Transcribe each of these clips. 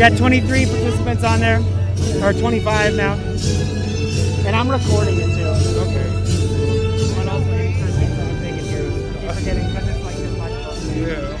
got 23 participants on there, or 25 now, and I'm recording it too. Okay. What else are you thinking here? I keep forgetting because it's like this microphone. Yeah.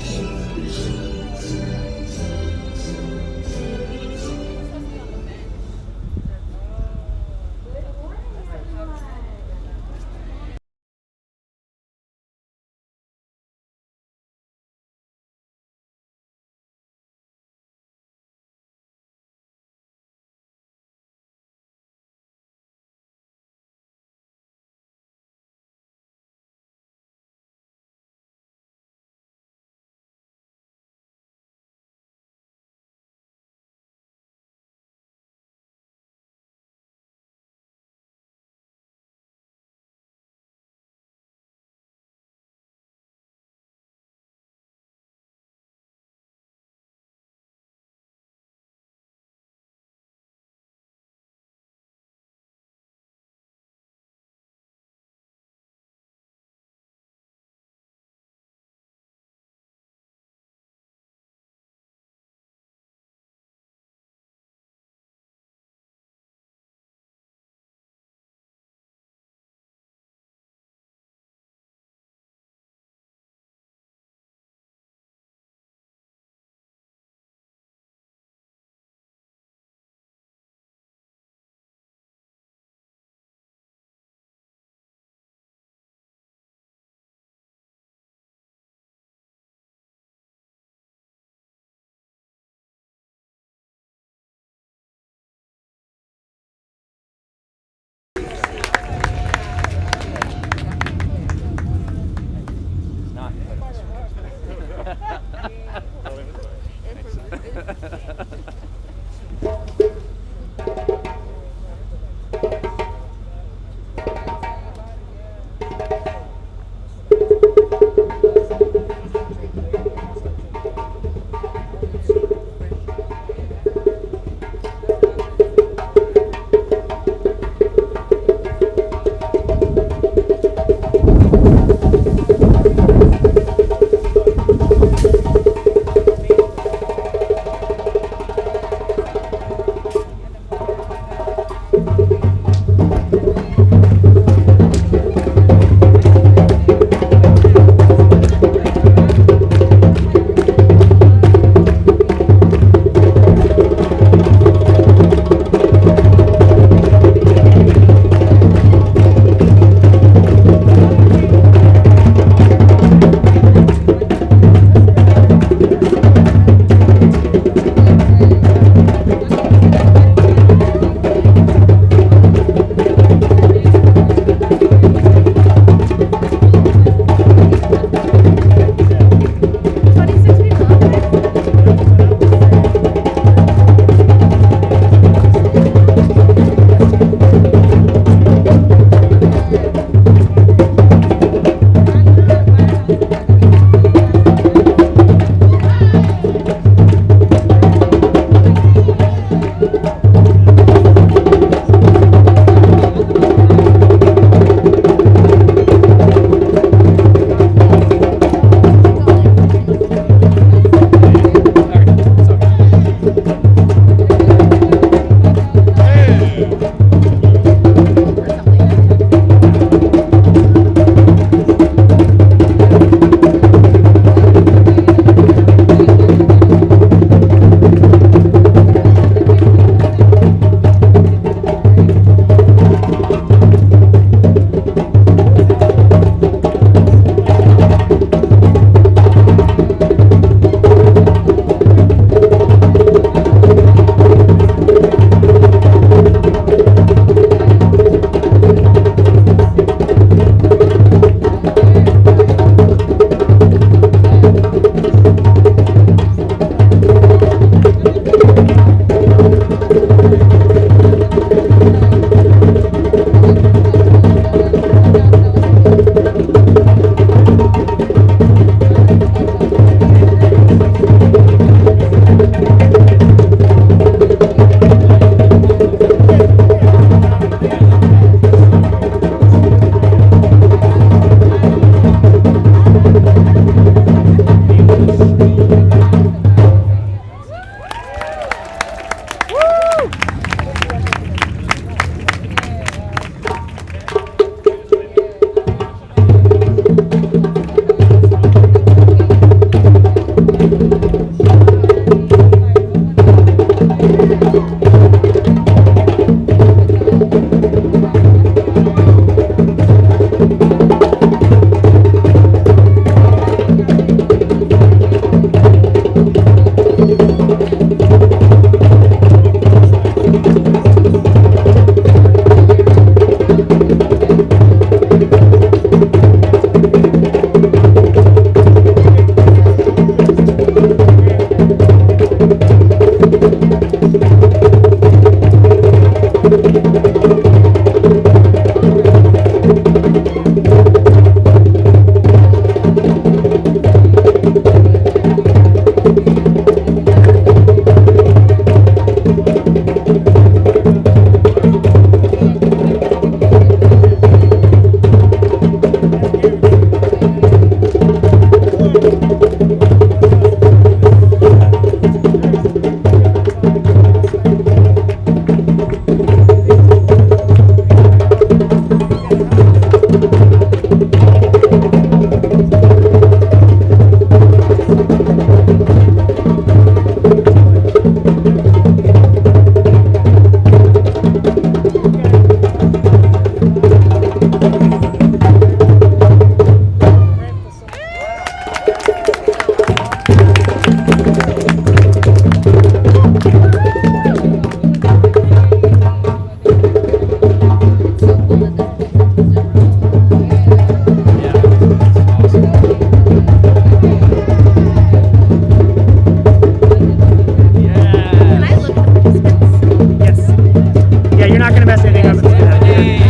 second best anything I've ever seen.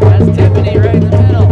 That's Tiffany right in the middle.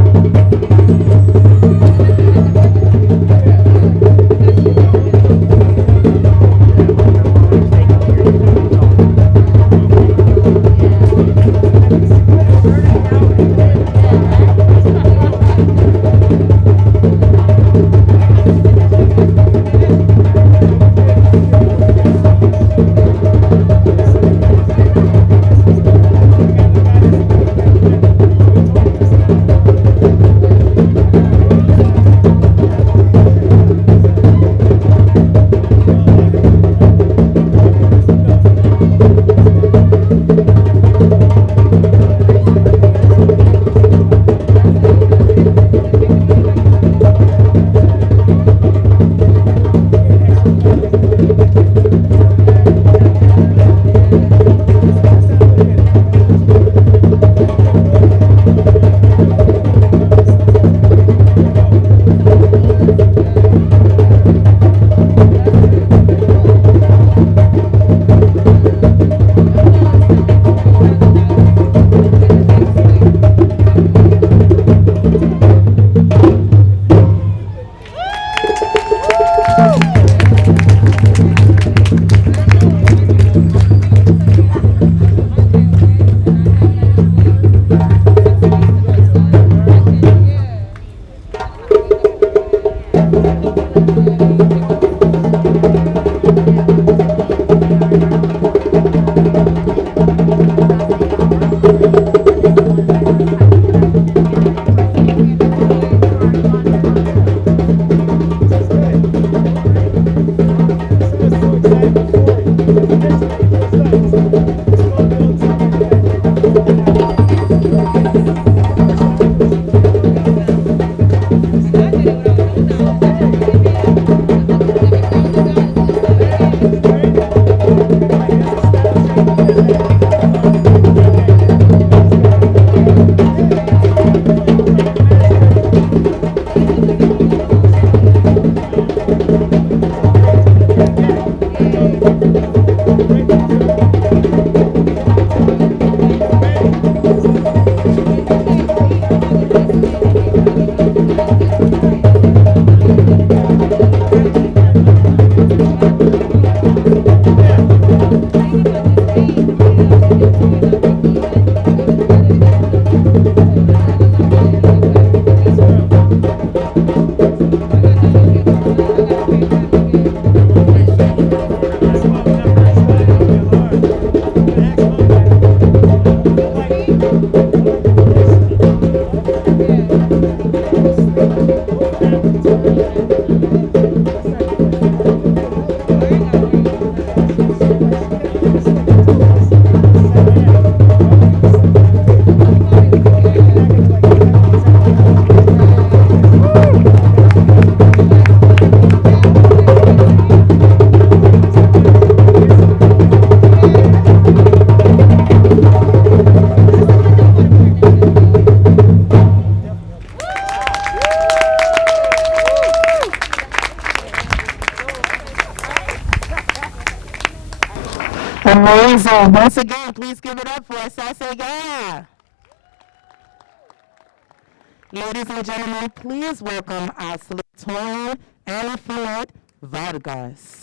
Amazing. Once again, please give it up for Asase Gaya. Ladies and gentlemen, please welcome our salutatorian, Anna Follett Vargas.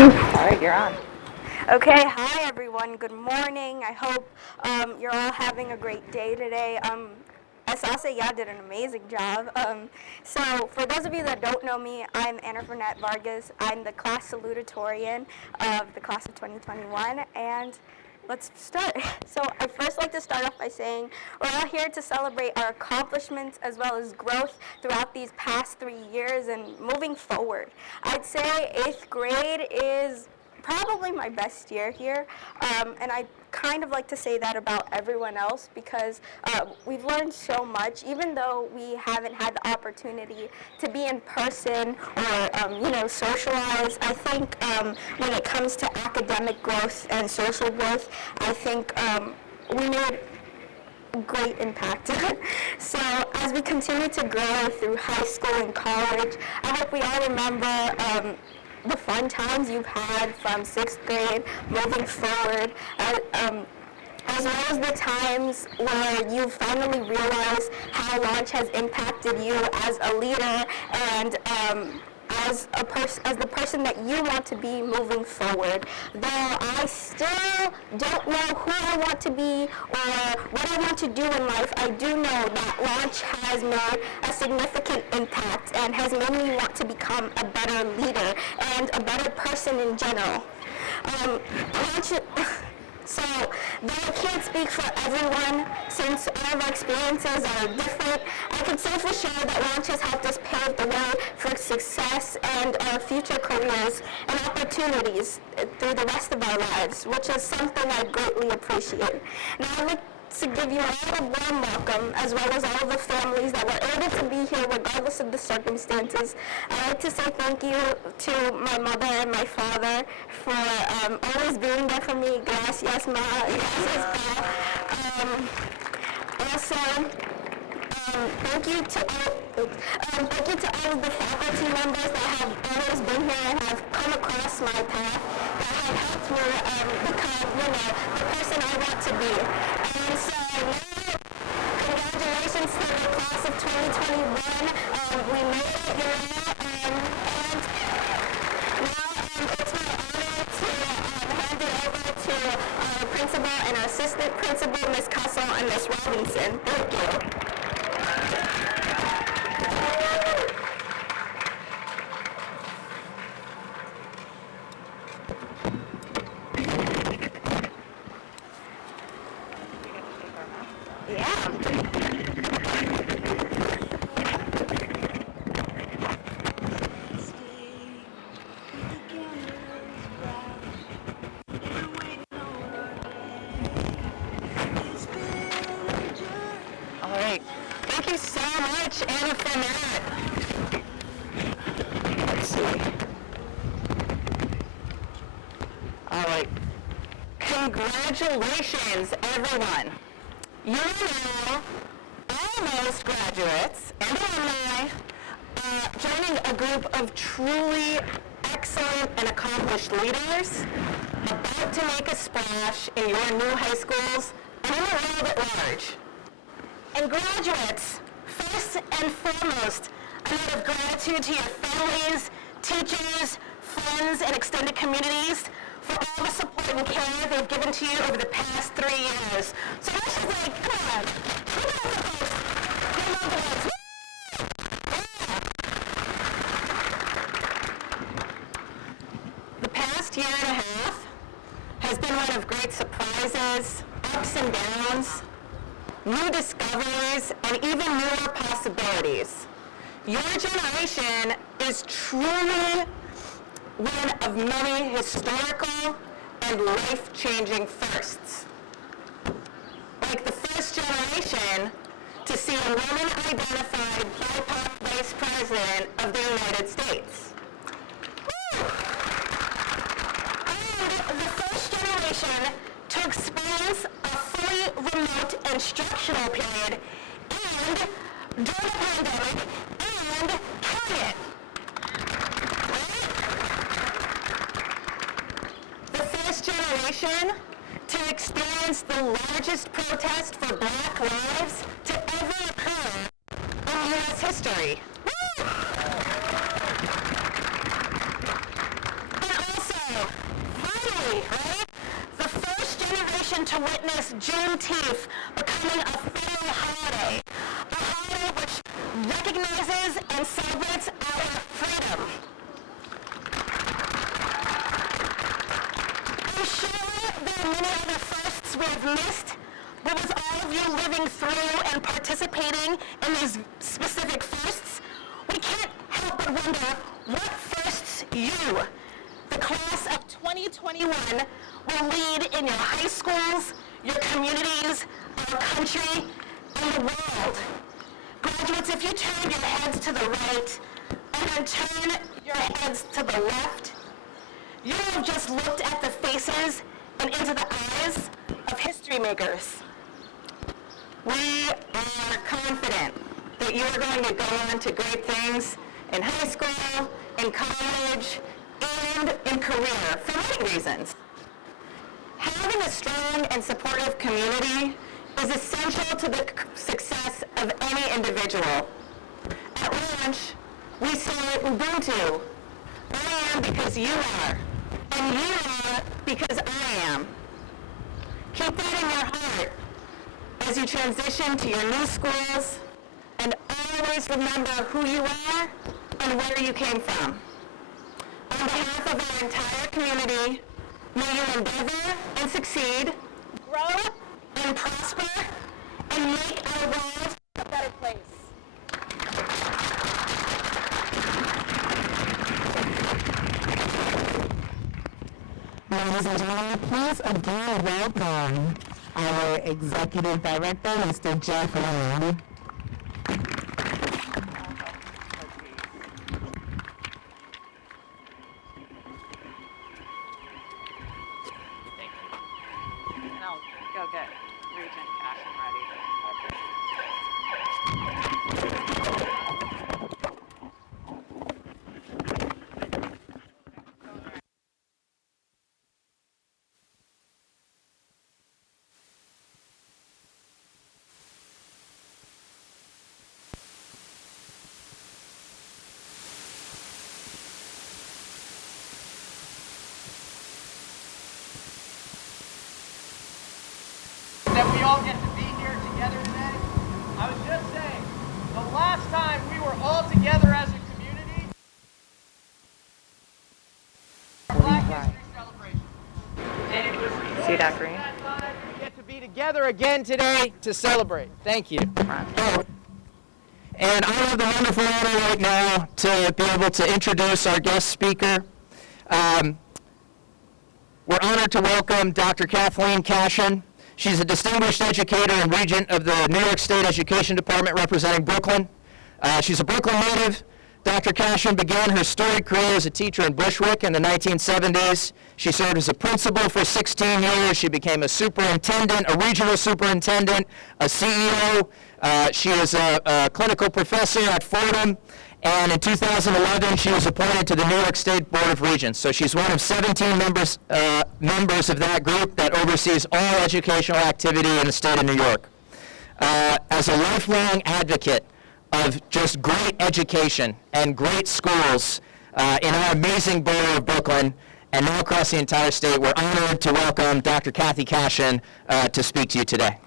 All right, you're on. Okay, hi everyone. Good morning. I hope you're all having a great day today. Asase Ya did an amazing job. So for those of you that don't know me, I'm Anna Follett Vargas. I'm the class salutatorian of the class of 2021, and let's start. So I'd first like to start off by saying we're all here to celebrate our accomplishments as well as growth throughout these past 3 years and moving forward. I'd say 8th grade is probably my best year here, and I kind of like to say that about everyone else because we've learned so much, even though we haven't had the opportunity to be in person or socialize. I think when it comes to academic growth and social growth, I think we made great impact. So as we continue to grow through high school and college, I hope we all remember the fun times you've had from 6th grade moving forward, as well as the times where you finally realize how Launch has impacted you as a leader and as the person that you want to be moving forward. Though I still don't know who I want to be or what I want to do in life, I do know that Launch has made a significant impact and has made me want to become a better leader and a better person in general. So, though I can't speak for everyone, since all of our experiences are different, I can say for sure that Launch has helped us pave the way for success and our future careers and opportunities through the rest of our lives, which is something I greatly appreciate. Now, I'd like to give you all a warm welcome, as well as all of the families that were able to be here regardless of the circumstances. I'd like to say thank you to my mother and my father for always being there for me. Gracias, ma. Gracias, pa. Also, thank you to all of the faculty members that have always been here and have come across my path, that have helped me become, the person I want to be. And so now, congratulations to the class of 2021. We made it, and now it's my honor to hand it over to our principal and our assistant principal, Ms. Cussell and Ms. Robinson. Thank you. All right. Thank you so much, Anna, for that. Let's see. All right. Congratulations, everyone. You are now almost graduates and alumni, joining a group of truly excellent and accomplished leaders about to make a splash in your new high schools and in the world at large. And graduates, first and foremost, a note of gratitude to your families, teachers, friends, and extended communities for all the support and care they've given to you over the past 3 years. So let's just come on. Come on, folks. Come on, folks. Yeah. The past year and a half has been one of great surprises, ups and downs, new discoveries, and even newer possibilities. Your generation is truly one of many historical and life-changing firsts. Like the first generation to see a woman-identified BIPOC vice president of the United States. Woo! And the first generation to experience a fully remote instructional period and during the pandemic and killing it. The first generation to experience the largest protest for Black lives to ever occur in U.S. history. Woo! And also, finally, right? The first generation to witness Juneteenth becoming a federal holiday, a holiday which recognizes and celebrates our freedom. I'm sure there are many other firsts we've missed, but with all of you living through and participating in these specific firsts, we can't help but wonder what firsts you, the class of 2020, 2021 will lead in your high schools, your communities, our country, and the world. Graduates, if you turn your heads to the right and then turn your heads to the left, you have just looked at the faces and into the eyes of history makers. We are confident that you are going to go on to great things in high school, in college, and in career for many reasons. Having a strong and supportive community is essential to the success of any individual. At lunch, we say Ubuntu. I am because you are, and you are because I am. Keep that in your heart as you transition to your new schools, and always remember who you are and where you came from. On behalf of our entire community, may you endeavor and succeed, grow and prosper, and make our world a better place. Ladies and gentlemen, please again welcome our Executive Director, Mr. Jeff Lane. And I'll go get Regent Cashin ready. That we all get to be here together today. I was just saying, the last time we were all together as a community, Black History celebration. See that green? We get to be together again today to celebrate. Thank you. And I have the wonderful honor right now to be able to introduce our guest speaker. We're honored to welcome Dr. Kathleen Cashin. She's a distinguished educator and regent of the New York State Education Department representing Brooklyn. She's a Brooklyn native. Dr. Cashin began her storied career as a teacher in Bushwick in the 1970s. She served as a principal for 16 years. She became a superintendent, a regional superintendent, a CEO. She is a clinical professor at Fordham. And in 2011, she was appointed to the New York State Board of Regents. So she's one of 17 members of that group that oversees all educational activity in the state of New York. As a lifelong advocate of just great education and great schools in our amazing borough of Brooklyn, and now across the entire state, we're honored to welcome Dr. Kathy Cashin to speak to you today.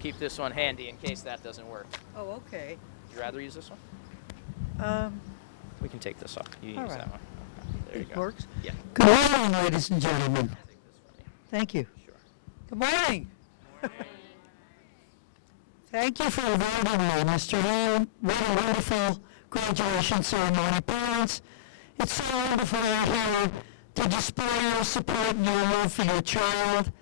Keep this one handy in case that doesn't work. Oh, okay. Would you rather use this one? We can take this off. You all use right. that one. Okay, there you It go. works? Yeah. Good morning, ladies and gentlemen. Thank you. Sure. Good morning. Thank you for inviting me, Mr. Lane. What a wonderful graduation ceremony. Parents, it's so wonderful you're here to display your support and your love for your child.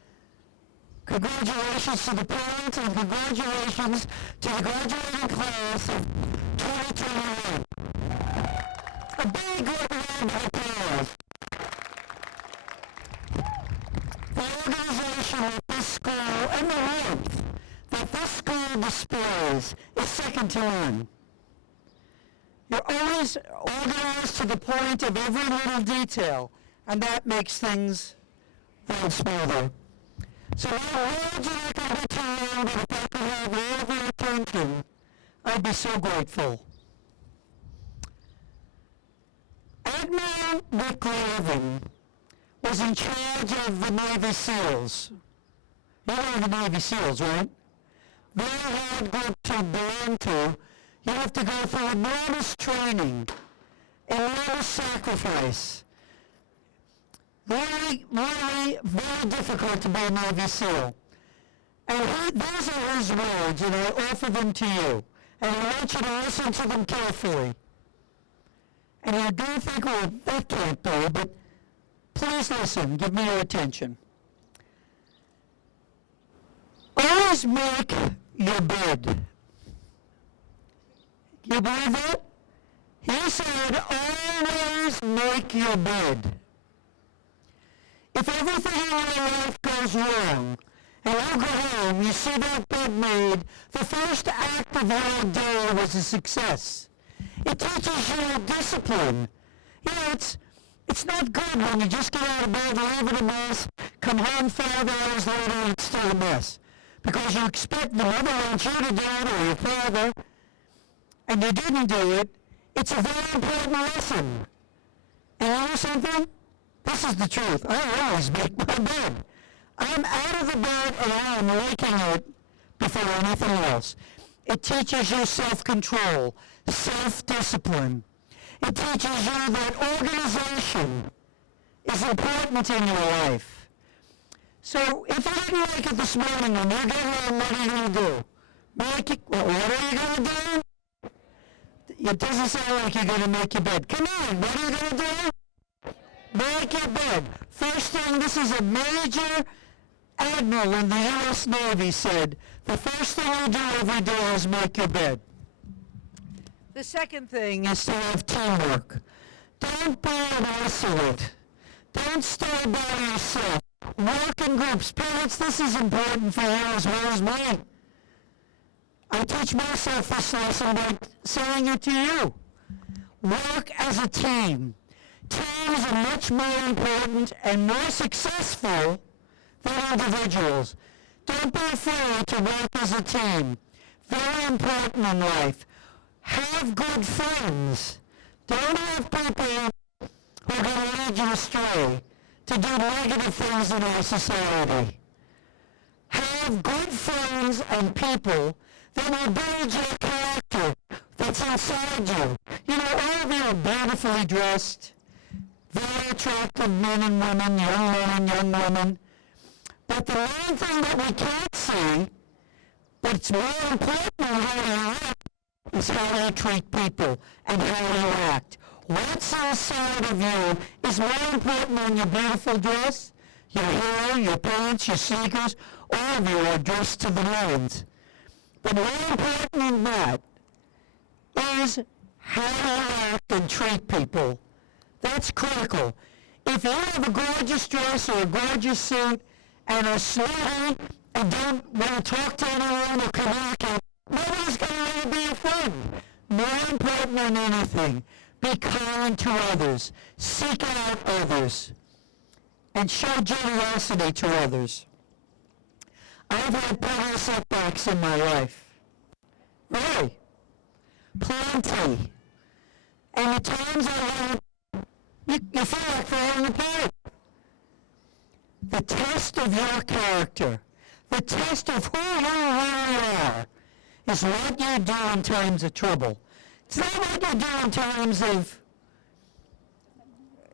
Congratulations to the parents and congratulations to the graduating class of 2021. A big round of applause. The organization of this school and the warmth that this school displays is second to none. You're always organized to the point of every little detail, and that makes things run smoother. So how would you like to be told that if I could have all of your attention, I'd be so grateful. Admiral Rick Levin was in charge of the Navy SEALs. You know the Navy SEALs, right? Very hard group to belong to. You have to go through enormous training, enormous sacrifice. Really, really very difficult to be a Navy SEAL. And these are his words, and I offer them to you. And I want you to listen to them carefully. And I do think, well, that can't be, but please listen. Give me your attention. Always make your bed. You believe that? He said, always make your bed. If everything in your life goes wrong, and you go home, you see that bed made, the first act of your day was a success. It teaches you discipline. You know, it's not good when you just get out of bed, leave it a mess, come home 5 hours later and it's still a mess. Because you expect the mother wants you to do it or your father, and you didn't do it. It's a very important lesson. And you know something? This is the truth. I always make my bed. I'm out of the bed and I am making it before anything else. It teaches you self-control, self-discipline. It teaches you that organization is important in your life. So if you didn't make it this morning when you get home, what are you going to do? Make it, well, what are you going to do? It doesn't sound like you're going to make your bed. Come on, what are you going to do? Make your bed. First thing, this is a major admiral in the U.S. Navy said, the first thing you do every day is make your bed. The second thing is to have teamwork. Don't be an isolate. Don't stay by yourself. Work in groups. Parents, this is important for you as well as me. I teach myself this lesson by saying it to you. Work as a team. Teams are much more important and more successful than individuals. Don't be afraid to work as a team. Very important in life. Have good friends. Don't have people who are going to lead you astray to do negative things in our society. Have good friends and people that will build your character that's inside you. You know, all of you are beautifully dressed, very attractive men and women, young women. But the one thing that we can't see, but it's more important than how you act, is how you treat people and how you act. What's inside of you is more important than your beautiful dress, your hair, your pants, your sneakers. All of you are dressed to the nines. But more important than that is how you act and treat people. That's critical. If you have a gorgeous dress or a gorgeous suit and are snooty and don't want to talk to anyone or communicate, nobody's going to really be your friend. More important than anything, be kind to others. Seek out others. And show generosity to others. I've had plenty of setbacks in my life. Really. Plenty. And at times you feel like falling apart. The test of your character, the test of who you really are, is what you do in times of trouble. It's not what you do in times of,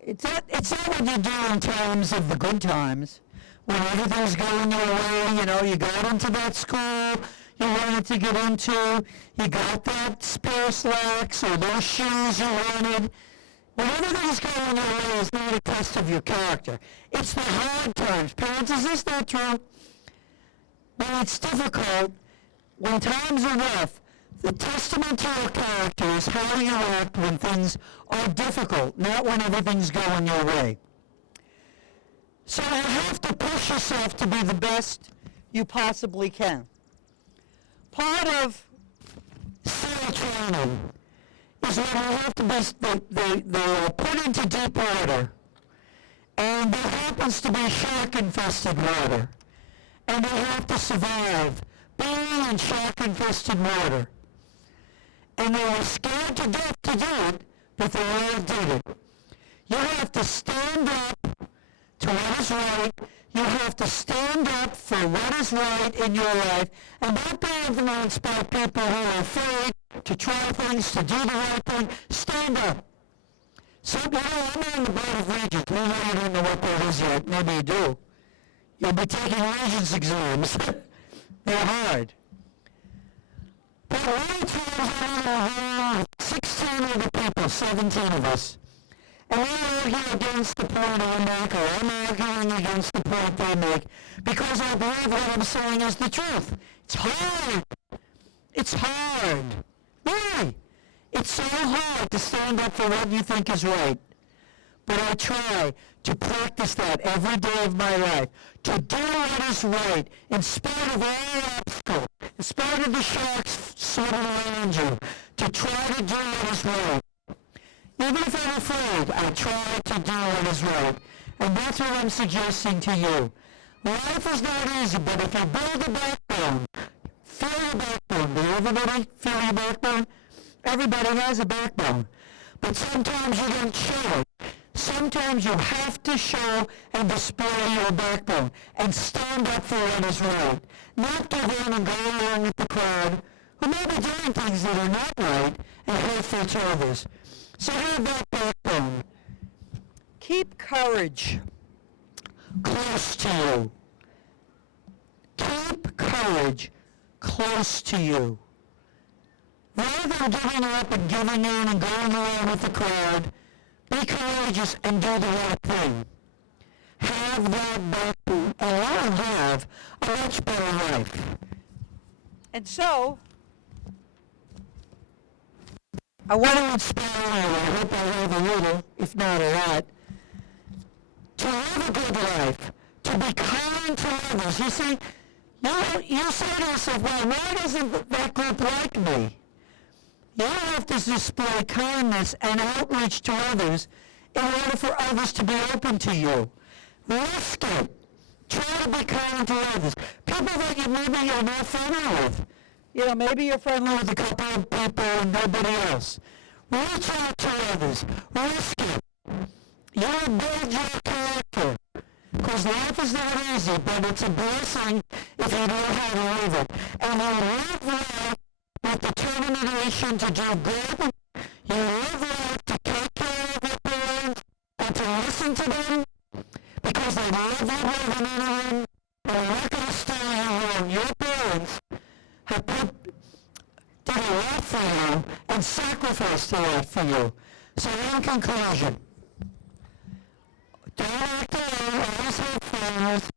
it's not what you do in times of the good times, when everything's going your way. You know, you got into that school you wanted to get into, you got that spare slacks or those shoes you wanted. When everything's going your way, is not a test of your character. It's the hard times. Parents, is this not true? When it's difficult, when times are rough, the testament to your character is how you act when things are difficult, not when everything's going your way. So you have to push yourself to be the best you possibly can. Part of SEAL training is when you have to be, they're put into deep water, and there happens to be shark-infested water, and they have to survive being in shark-infested water. And they were scared to death to do it, but they all did it. You have to stand up to what is right. You have to stand up for what is right in your life, and don't be influenced by people who are afraid to try things, to do the right thing. Stand up. So, you know, I'm on the board of Regents. Maybe you don't know what that is yet. Maybe you do. You'll be taking Regents exams. They're hard. But a lot of times I'm in a room with 16 other people, 17 of us, and we argue against the point I make, or I'm arguing against the point they make, because I believe what I'm saying is the truth. It's hard. It's hard. Really. It's so hard to stand up for what you think is right. But I try to practice that every day of my life, to do what is right, in spite of all obstacles, in spite of the sharks swimming around you, to try to do what is right. Even if I'm afraid, I try to do what is right. And that's what I'm suggesting to you. Life is not easy, but if you build a backbone, feel your backbone. Does everybody feel your backbone? Everybody has a backbone. But sometimes you don't show it. Sometimes you have to show and display your backbone and stand up for what is right. Not give in and go along with the crowd who may be doing things that are not right and hurtful to others. So have that backbone. Keep courage close to you. Keep courage close to you. Rather than giving up and giving in and going along with the crowd, be courageous and do the right thing. Have that backbone, and you'll have a much better life. And so, I want to inspire you, I hope I have a little, if not a lot, to live a good life, to be kind to others. You see, you say to yourself, well, why doesn't that group like me? You have to display kindness and outreach to others in order for others to be open to you. Risk it. Try to be kind to others. People that maybe you're not friendly with. Maybe you're friendly with a couple of people and nobody else. Reach out to others. Risk it. You'll build your character. Because life is not easy, but it's a blessing if you know how to live it. And you live life with determination to do good. You live life to take care of your parents and to listen to them because they love you more than anyone. And I'm not going to steer you wrong. Your parents have did a lot for you and sacrificed a lot for you. So in conclusion, don't act alone, always have friends.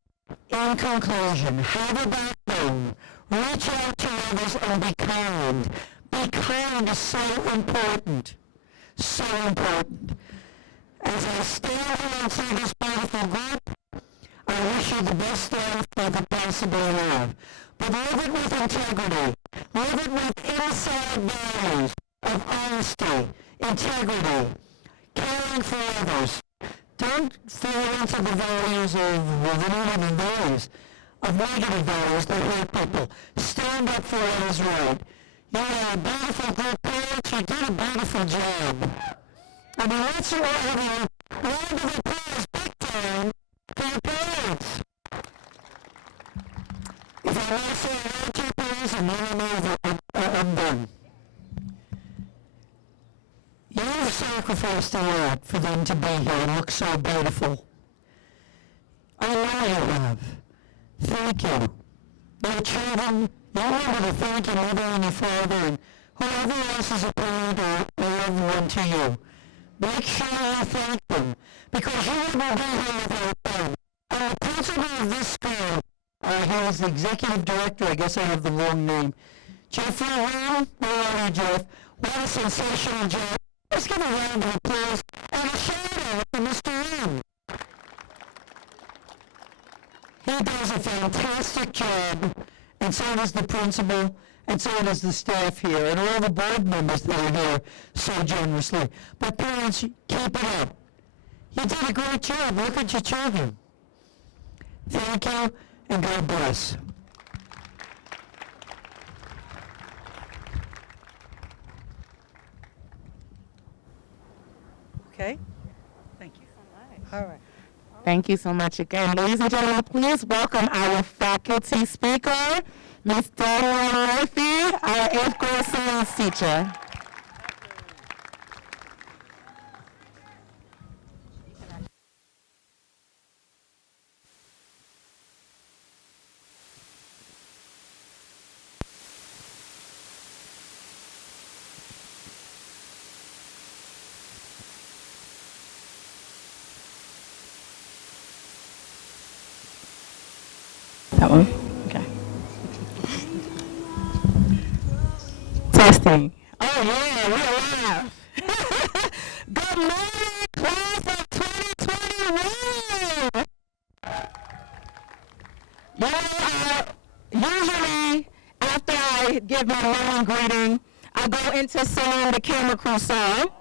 In conclusion, have a backbone. Reach out to others and be kind. Be kind is so important. So important. As I stand here and see this beautiful group, I wish you the best life you could possibly have. But live it with integrity. Live it with inside values of honesty, integrity, caring for others. Don't fall into the values of negative values, that hurt people. Stand up for what is right. You are a beautiful group, parents. You did a beautiful job. I mean, let's all have a round of applause, big time, for your parents. If I want to say one or two things, and then I'm done. You've sacrificed a lot for them to be here and look so beautiful. I know you have. Thank you. Your children, you remember to thank your mother and your father and whoever else is a parent or a loved one to you. Make sure you thank them, because you wouldn't be here without them. And the principal of this school, he is the executive director, I guess I have the wrong name. Jeffrey Wynn, where are you, Jeff? What a sensational job. Let's give a round of applause and a shout out to Mr. Wynn. He does a fantastic job, and so does the principal, and so does the staff here, and all the board members that are here so generously. But parents, keep it up. You did a great job. Look at your children. Thank you, and God bless. Okay. Thank you. All right. Thank you so much again. Ladies and gentlemen, please welcome our faculty speaker, Ms. Danielle Murphy, our 8th grade science teacher. That one? Okay. Testing. Oh yeah, we're live. Good morning, class of 2021. Usually after I give my morning greeting, I go into singing the camera crew song.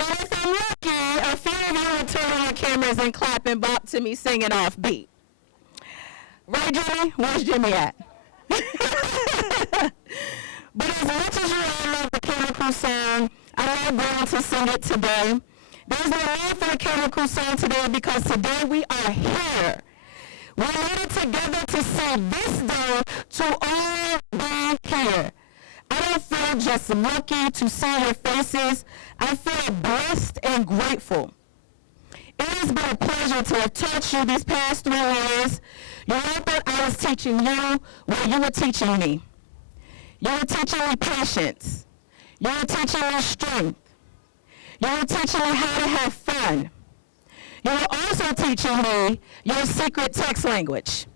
And if I'm lucky, a few of you will turn on your cameras and clap and bop to me singing off beat. Right, Jimmy? Where's Jimmy at? But as much as you all love the camera crew song, I'm not going to sing it today. There's no need for the camera crew song today because today we are here. We're in together to say this day to all be here. I don't feel just lucky to see your faces. I feel blessed and grateful. It has been a pleasure to have taught you these past 3 years. You know that I was teaching you what you were teaching me. You were teaching me patience. You were teaching me strength. You were teaching me how to have fun. You were also teaching me your secret text language.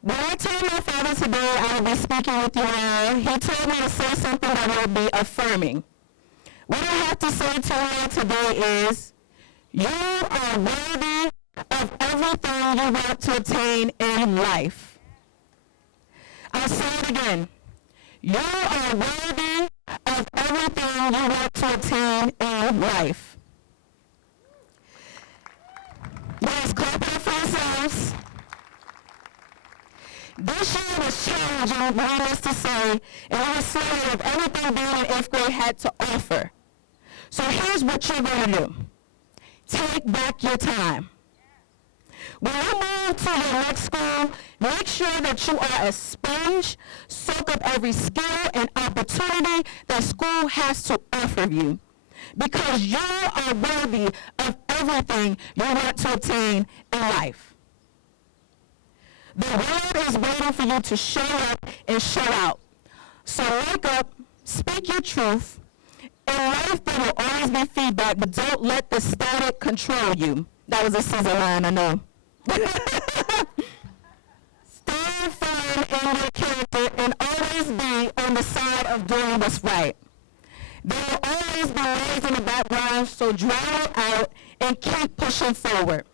When I told my father today I would be speaking with you all, he told me to say something that would be affirming. What I have to say to you today is, you are worthy of everything you want to attain in life. I'll say it again. You are worthy of everything you want to attain in life. Let's clap it up for yourselves. This year was challenging, needless to say, and it was slower of everything being in 8th grade had to offer. So here's what you're going to do. Take back your time. When you move to your next school, make sure that you are a sponge, soak up every skill and opportunity that school has to offer you. Because you are worthy of everything you want to obtain in life. The world is waiting for you to show up and show out. So wake up, speak your truth. In life, there will always be feedback, but don't let the static control you. That was a scissor line, I know. Stay firm in your character and always be on the side of doing what's right. There will always be noise in the background, so drown it out and keep pushing forward.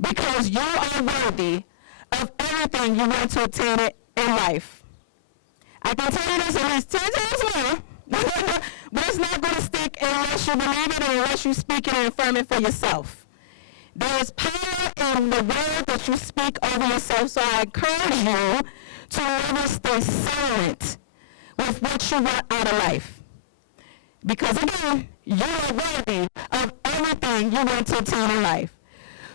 Because you are worthy of everything you want to attain it in life. I can tell you this at least 10 times more, but it's not going to stick unless you believe it and unless you speak it and affirm it for yourself. There is power in the word that you speak over yourself, so I encourage you to never stay silent with what you want out of life. Because again, you are worthy of everything you want to attain in life.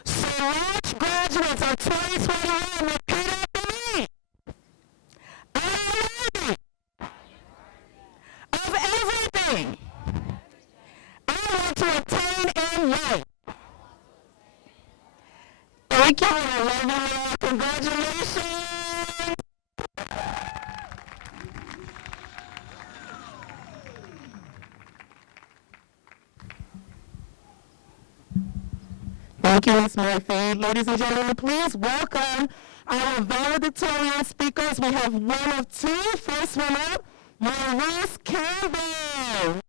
So large graduates of 2021, repeat after me. I am worthy of everything I want to attain in life. Thank you, and I love you all. Congratulations. Thank you, Ms. Murphy. Ladies and gentlemen, please welcome our valedictorian speakers. We have one of two. First one up, Maurice Campbell.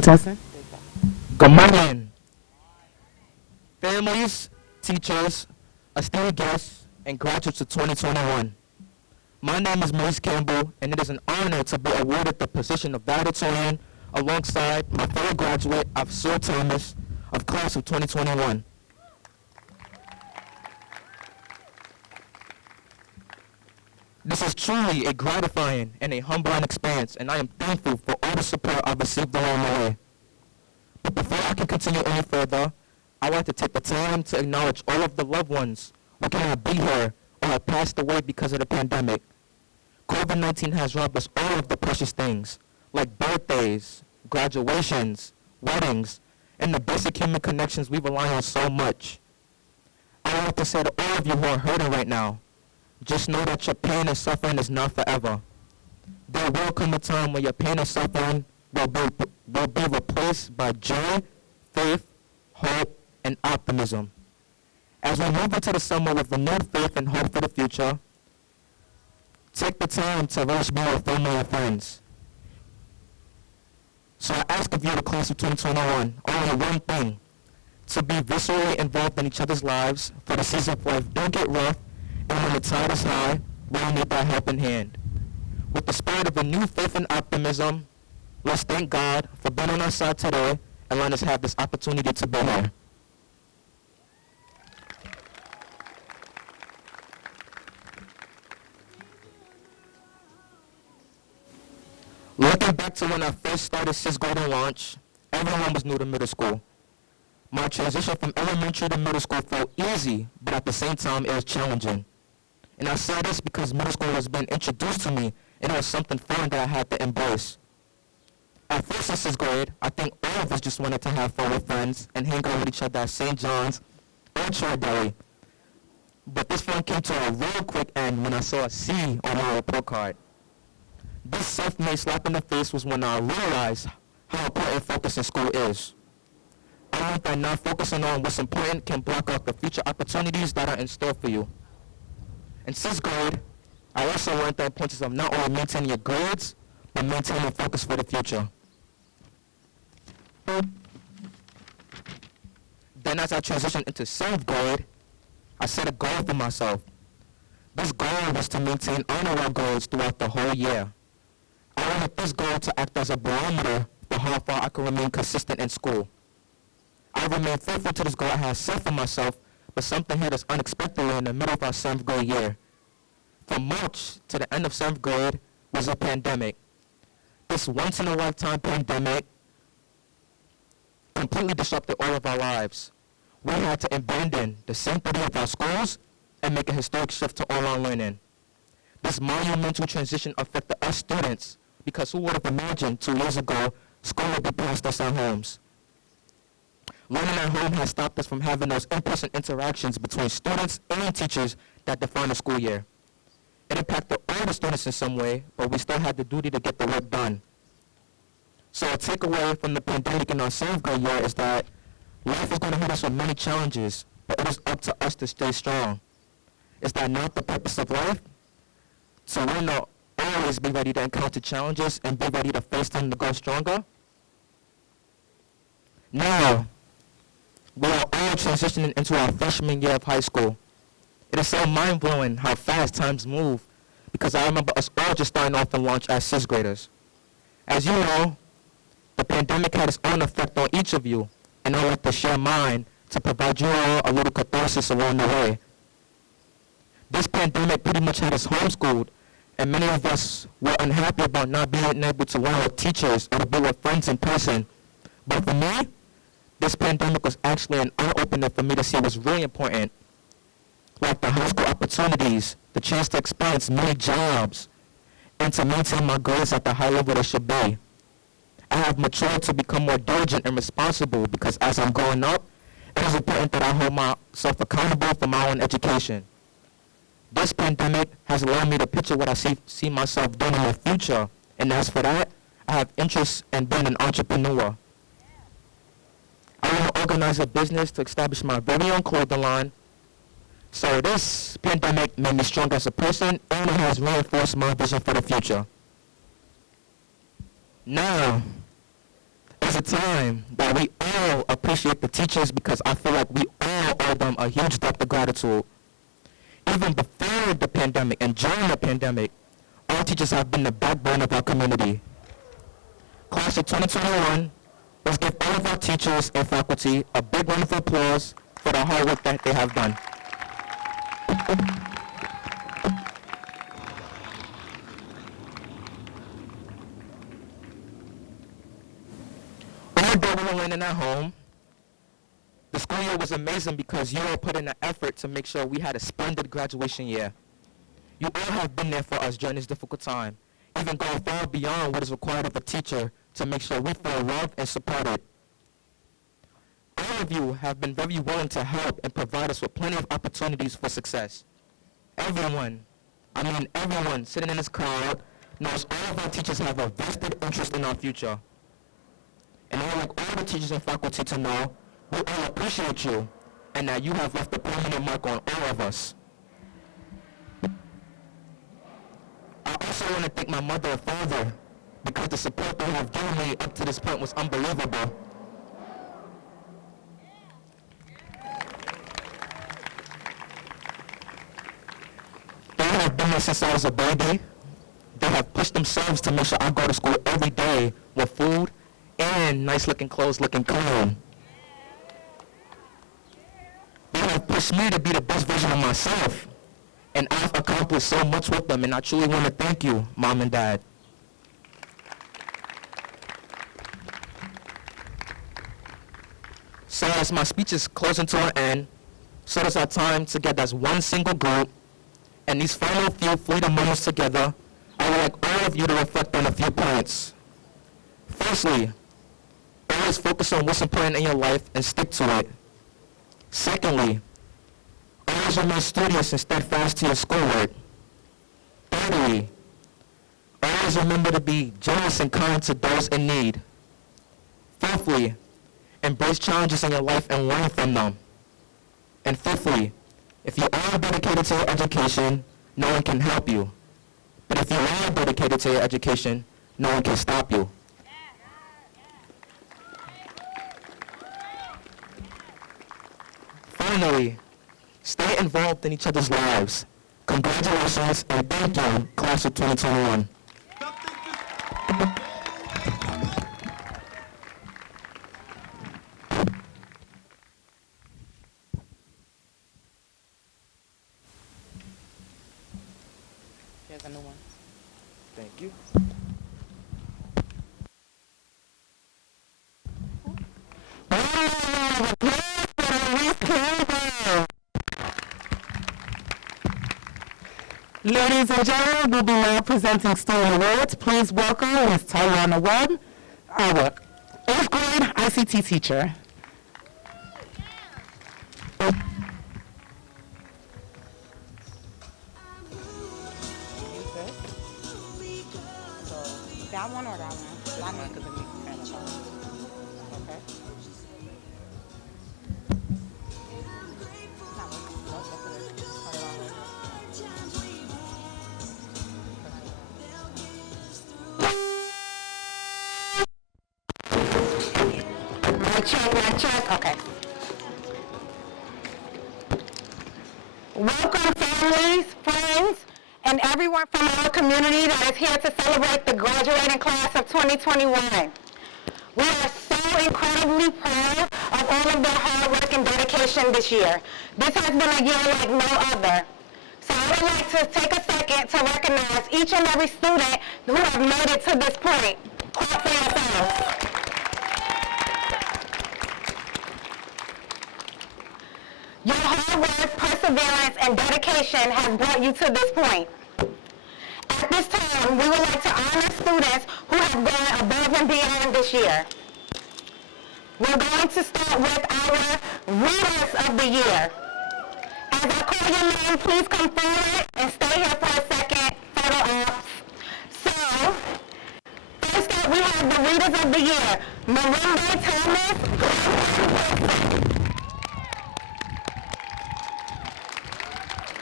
Testing. Good morning, families, teachers, esteemed guests, and graduates of 2021. My name is Maurice Campbell, and it is an honor to be awarded the position of valedictorian alongside my fellow graduate, Afsir Thomas, of class of 2021. This is truly a gratifying and a humbling experience, and I am thankful for all the support I've received along the way. But before I can continue any further, I want to take the time to acknowledge all of the loved ones who cannot be here or have passed away because of the pandemic. COVID-19 has robbed us all of the precious things, like birthdays, graduations, weddings, and the basic human connections we rely on so much. I want to say to all of you who are hurting right now, just know that your pain and suffering is not forever. There will come a time when your pain and suffering will be replaced by joy, faith, hope, and optimism. As we move into the summer with renewed faith and hope for the future, take the time to relish being with family and friends. So I ask of you, the class of 2021, only one thing: to be viscerally involved in each other's lives, for the seasons of life don't get rough, and when the tide is high, we all need that helping hand. With the spirit of renewed faith and optimism, let's thank God for being on our side today and letting us have this opportunity to be here. Looking back to when I first started 6th grade and launch, everyone was new to middle school. My transition from elementary to middle school felt easy, but at the same time, it was challenging. And I say this because middle school was being introduced to me, and it was something foreign that I had to embrace. At first in 6th grade, I think all of us just wanted to have fun with friends and hang out with each other at St. John's or Troy Deli. But this fun came to a real quick end when I saw a C on my report card. This self-made slap in the face was when I realized how important focus in school is. I learned that not focusing on what's important can block out the future opportunities that are in store for you. In 6th grade, I also learned the importance of not only maintaining your grades, but maintaining focus for the future. Then as I transitioned into 7th grade, I set a goal for myself. This goal was to maintain honor roll grades throughout the whole year. I wanted this goal to act as a barometer for how far I could remain consistent in school. I remained faithful to this goal I had set for myself, but something hit us unexpectedly in the middle of our 7th grade year. From March to the end of 7th grade was a pandemic. This once-in-a-lifetime pandemic completely disrupted all of our lives. We had to abandon the sanctity of our schools and make a historic shift to online learning. This monumental transition affected us students, because who would have imagined 2 years ago school would be past us at homes? Learning at home has stopped us from having those in-person interactions between students and teachers that define the school year. It impacted all the students in some way, but we still had the duty to get the work done. So a takeaway from the pandemic in our 7th grade year is that life is going to hit us with many challenges, but it is up to us to stay strong. Is that not the purpose of life? So we're not always be ready to encounter challenges and be ready to face them to go stronger? Now, we are all transitioning into our freshman year of high school. It is so mind-blowing how fast times move, because I remember us all just starting off in launch as 6th graders. As you know, the pandemic had its own effect on each of you, and I'd like to share mine to provide you all a little catharsis along the way. This pandemic pretty much had us homeschooled, and many of us were unhappy about not being able to learn with teachers or to be with friends in person. But for me, this pandemic was actually an eye-opener for me to see what's really important, like the high school opportunities, the chance to experience many jobs, and to maintain my grades at the high level they should be. I have matured to become more diligent and responsible because as I'm growing up, it is important that I hold myself accountable for my own education. This pandemic has allowed me to picture what I see myself doing in the future, and as for that, I have interest in being an entrepreneur. I want to organize a business to establish my very own clothing line. So this pandemic made me stronger as a person, and it has reinforced my vision for the future. Now is a time that we all appreciate the teachers, because I feel like we all owe them a huge debt of gratitude. Even before the pandemic and during the pandemic, our teachers have been the backbone of our community. Class of 2021, let's give all of our teachers and faculty a big round of applause for the hard work that they have done. Although we were learning at home, the school year was amazing because you all put in the effort to make sure we had a splendid graduation year. You all have been there for us during this difficult time, even going far beyond what is required of a teacher to make sure we feel loved and supported. All of you have been very willing to help and provide us with plenty of opportunities for success. Everyone sitting in this crowd knows all of our teachers have a vested interest in our future. And I would like all the teachers and faculty to know we all appreciate you and that you have left a permanent mark on all of us. I also want to thank my mother and father because the support they have given me up to this point was unbelievable. They have been there since I was a baby. They have pushed themselves to make sure I go to school every day with food and nice looking clothes looking clean. They have pushed me to be the best version of myself. And I've accomplished so much with them, and I truly want to thank you, Mom and Dad. So as my speech is closing to an end, so does our time together as one single group, and these final few fleeting moments together, I would like all of you to reflect on a few points. Firstly, always focus on what's important in your life and stick to it. Secondly, always remain studious and steadfast to your schoolwork. Thirdly, always remember to be generous and kind to those in need. Fourthly, embrace challenges in your life and learn from them. And fifthly, if you are dedicated to your education, no one can help you. But if you are dedicated to your education, no one can stop you. Finally, stay involved in each other's lives. Congratulations and thank you, Class of 2021. Here's a new one. Thank you. Ladies and gentlemen, we'll be now presenting student awards. Please welcome Ms. Tayana Webb, our 8th grade ICT teacher. That one or that one? That one because it makes kind of fun. Okay. Not working. Nope, that's it. Turn it on later. Mic check. Okay. Welcome, families, friends, and everyone from our community that is here to celebrate the graduating class of 2021. We are so incredibly proud of all of their hard work and dedication this year. This has been a year like no other. So I would like to take a second to recognize each and every student who have made it to this point. Clap for yourselves. Your hard work, perseverance, and dedication has brought you to this point. At this time, we would like to honor students who have gone above and beyond this year. We're going to start with our Readers of the Year. As I call your name, please come forward and stay here for a second, photo ops. So, first up we have the Readers of the Year. Miranda Thomas.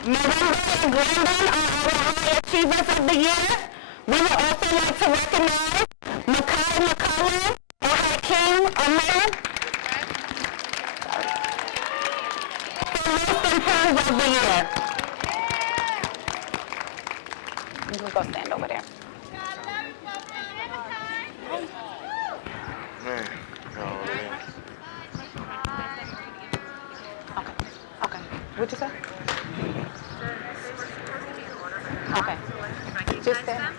Miranda and Glendon are our High Achievers of the Year. We would also like to recognize Makai McCullough and Hakeem Ahmed for Most Improved of the Year. You can go stand over there. Okay. What'd you say? Okay. Just stand.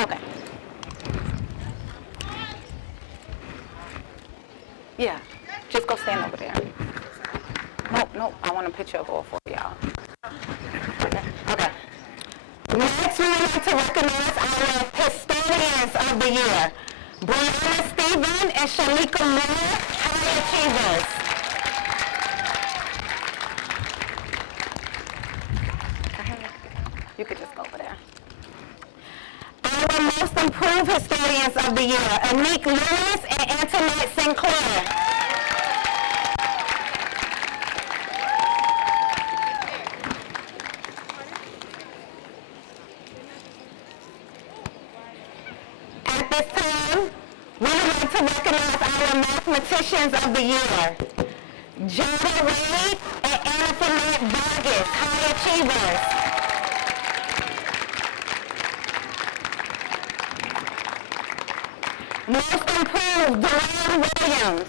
Okay. Yeah. Just go stand over there. Nope. I want a picture of all four of y'all. Next, we would like to recognize our Historians of the Year, Brianna Stephen and Shalika Moore, High Achievers. You could just go over there. Our Most Improved Historians of the Year, Anik Lewis and Antoinette Sinclair. At this time, we would like to recognize our Mathematicians of the Year, Jada Reed and Antoinette Vargas, High Achievers. Most Improved, Deron Williams.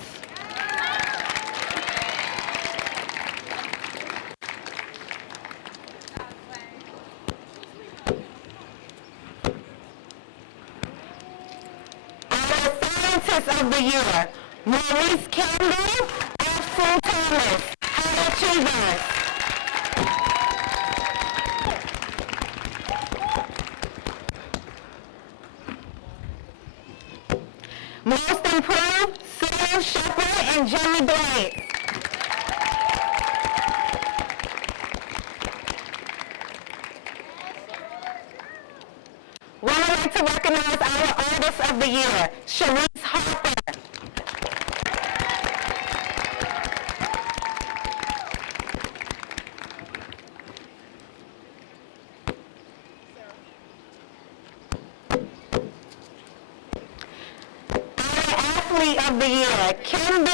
Our Scientist of the Year, Maurice Campbell and Sue Thomas, High Achievers. Most Improved, Cyril Shepard and Jimmy Blades. We would like to recognize our Artist of the Year, Sharice Harper. Our Athlete of the Year, Kimby.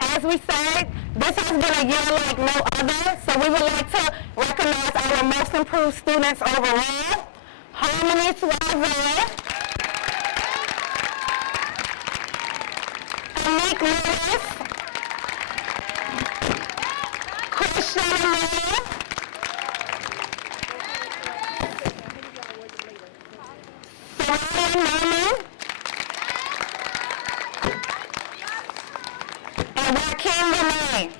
As we said, this has been a year like no other, so we would like to recognize our Most Improved students overall. Harmony Suave, Anik Lewis, Christian Amaya, Soraya Norman, and Joaquin Renee.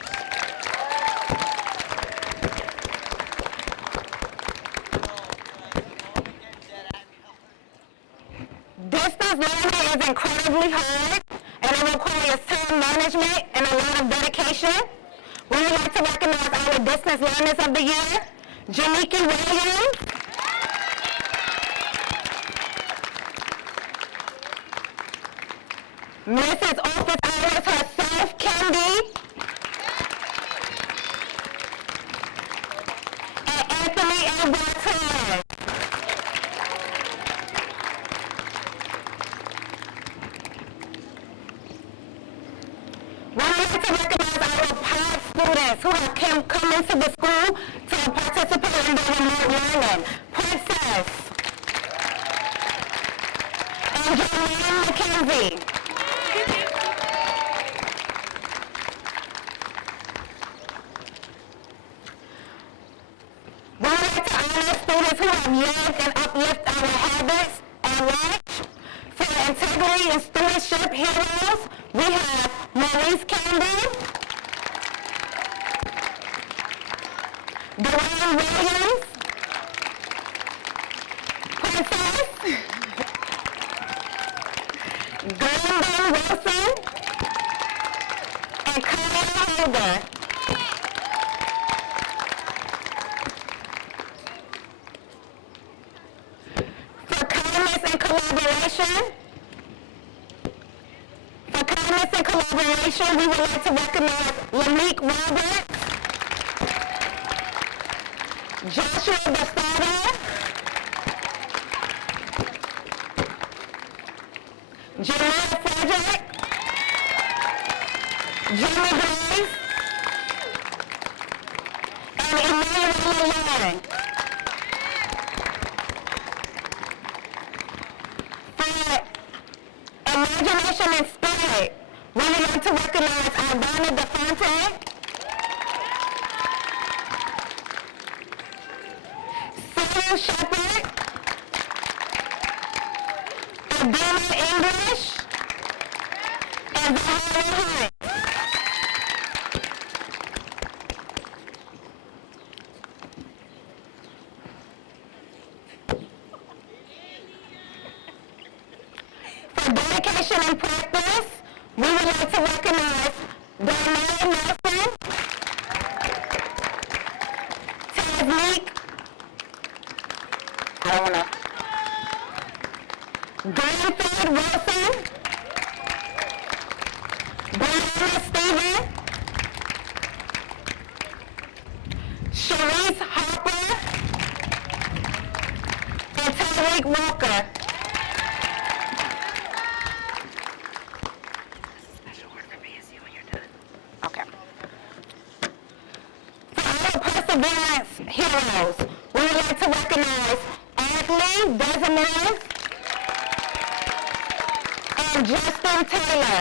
Distance learning is incredibly hard, and it requires time management and a lot of dedication. We would like to recognize our Distance Learners of the Year, Janiki Williams, Mrs. Office Hours herself, Candy, and Anthony L. Barton. We would like to recognize our POD students who have come into the school to participate in the remote learning. Princess and Joanne McKenzie. We would like to honor students who have lived and uplift our habits and watch. For integrity and stewardship heroes, we have Maurice Campbell, Deron Williams, Princess, Glendon Wilson, and Kyle Holder. For kindness and collaboration, we would like to recognize Lanique Roberts, Joshua Bastardo, Jamila Frederick, Jimmy Blaze, and Emmanuel Lauren. For Imagination and Spirit, we would like to recognize Albana DeFonte, Cyril Shepard, Adina English, and of Highland Heights. For dedication and practice, we would like to recognize Darnell Nelson, Tasnique, Granford Wilson, Brianna Stephen, Sharice Harper, and Tyreek Walker. Okay. For our Perseverance heroes, we would like to recognize Ashley Desmond and Justin Taylor.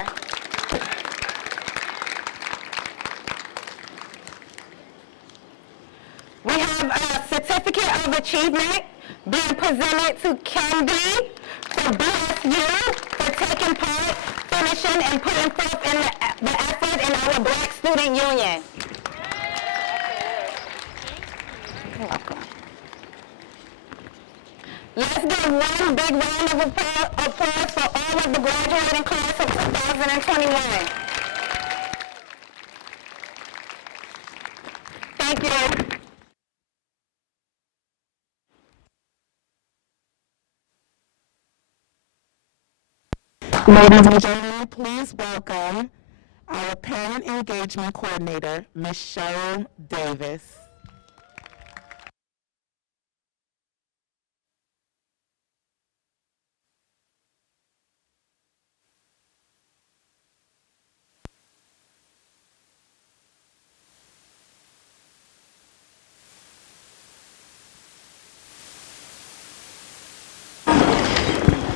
We have a certificate of achievement being presented to Candy for BSU for taking part, finishing, and putting forth in the effort in our Black Student Union. You're welcome. Let's give one big round of applause for all of the graduating class of 2021. Thank you. Ladies and gentlemen, please welcome our Parent Engagement Coordinator, Ms. Cheryl Davis.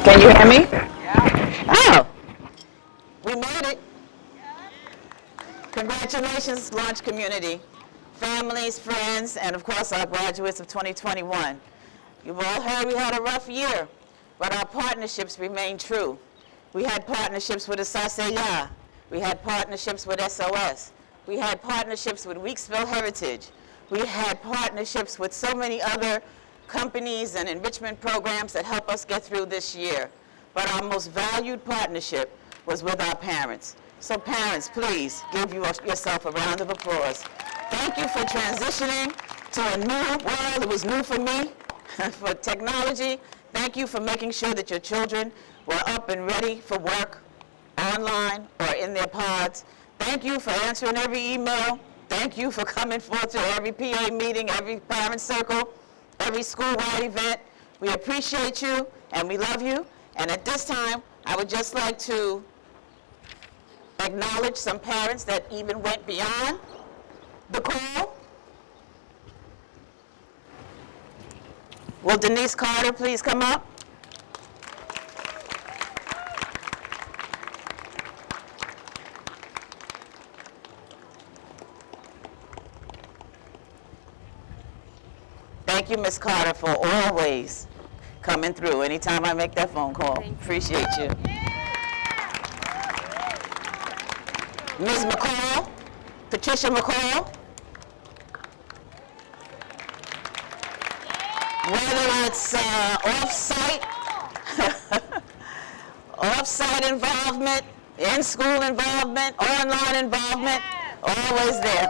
Can you hear me? Oh, we made it. Congratulations, Launch Community, families, friends, and of course our graduates of 2021. You've all heard we had a rough year, but our partnerships remain true. We had partnerships with Asase. We had partnerships with SOS. We had partnerships with Weeksville Heritage. We had partnerships with so many other companies and enrichment programs that help us get through this year. But our most valued partnership was with our parents. So parents, please give yourself a round of applause. Thank you for transitioning to a new world. It was new for me, for technology. Thank you for making sure that your children were up and ready for work, online or in their pods. Thank you for answering every email. Thank you for coming forth to every PA meeting, every parent circle, every school-wide event. We appreciate you and we love you. And at this time, I would just like to acknowledge some parents that even went beyond the call. Will Denise Carter please come up? Thank you, Ms. Carter, for always coming through anytime I make that phone call. Appreciate you. Ms. McCall, Patricia McCall. Whether it's off-site, off-site involvement, in-school involvement, online involvement, always there.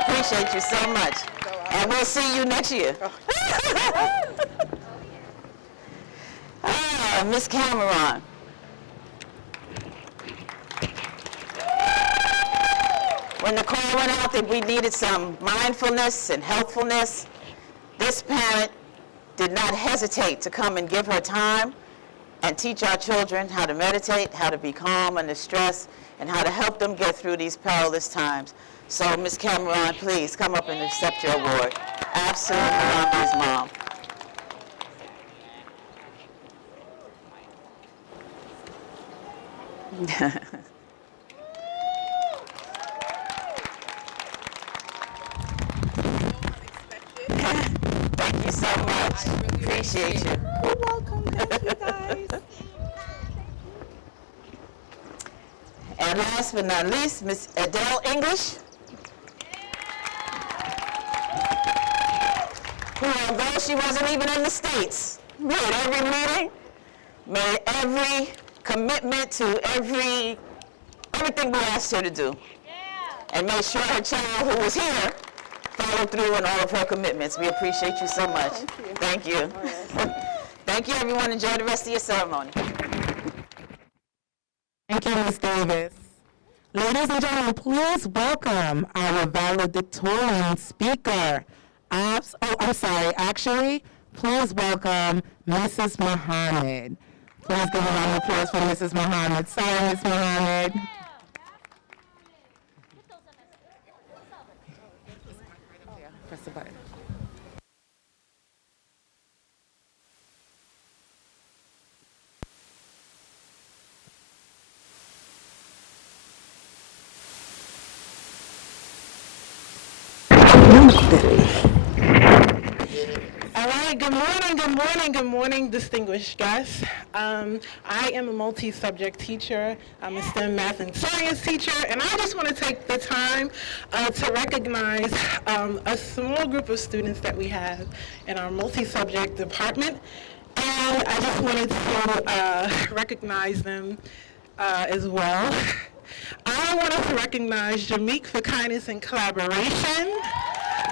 Appreciate you so much. And we'll see you next year. Ms. Cameron. When the call went out that we needed some mindfulness and healthfulness, this parent did not hesitate to come and give her time and teach our children how to meditate, how to be calm under stress, and how to help them get through these perilous times. So, Ms. Cameron, please come up and accept your award. Absolutely Mamba's mom. Thank you so much. Appreciate you. You're welcome. Thank you, guys. And last but not least, Miss Adele English, who, although she wasn't even in the States, made every meeting, made every commitment to everything we asked her to do. And made sure her child who was here followed through on all of her commitments. We appreciate you so much. Thank you. Thank you, everyone. Enjoy the rest of your ceremony. Thank you, Ms. Davis. Ladies and gentlemen, please welcome our valedictorian speaker. Actually, please welcome Mrs. Muhammad. Please give a round of applause for Mrs. Muhammad. Sorry, Ms. Muhammad. Press the button. All right, good morning, distinguished guests. I am a multi-subject teacher. I'm a STEM math and science teacher, and I just want to take the time to recognize a small group of students that we have in our multi-subject department, and I just wanted to recognize them as well. I wanted to recognize Jameek for kindness and collaboration,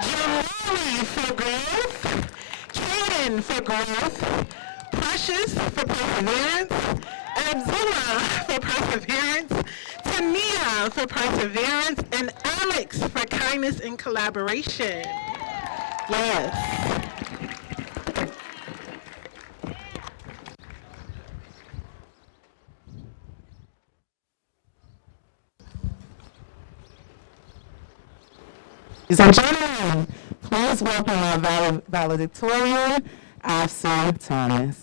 Jamali for growth, Kaden for growth, Precious for perseverance, Abdullah for perseverance, Tania for perseverance, and Alex for kindness and collaboration. Yes. Ladies and gentlemen, please welcome our valedictorian, Afsa Thomas.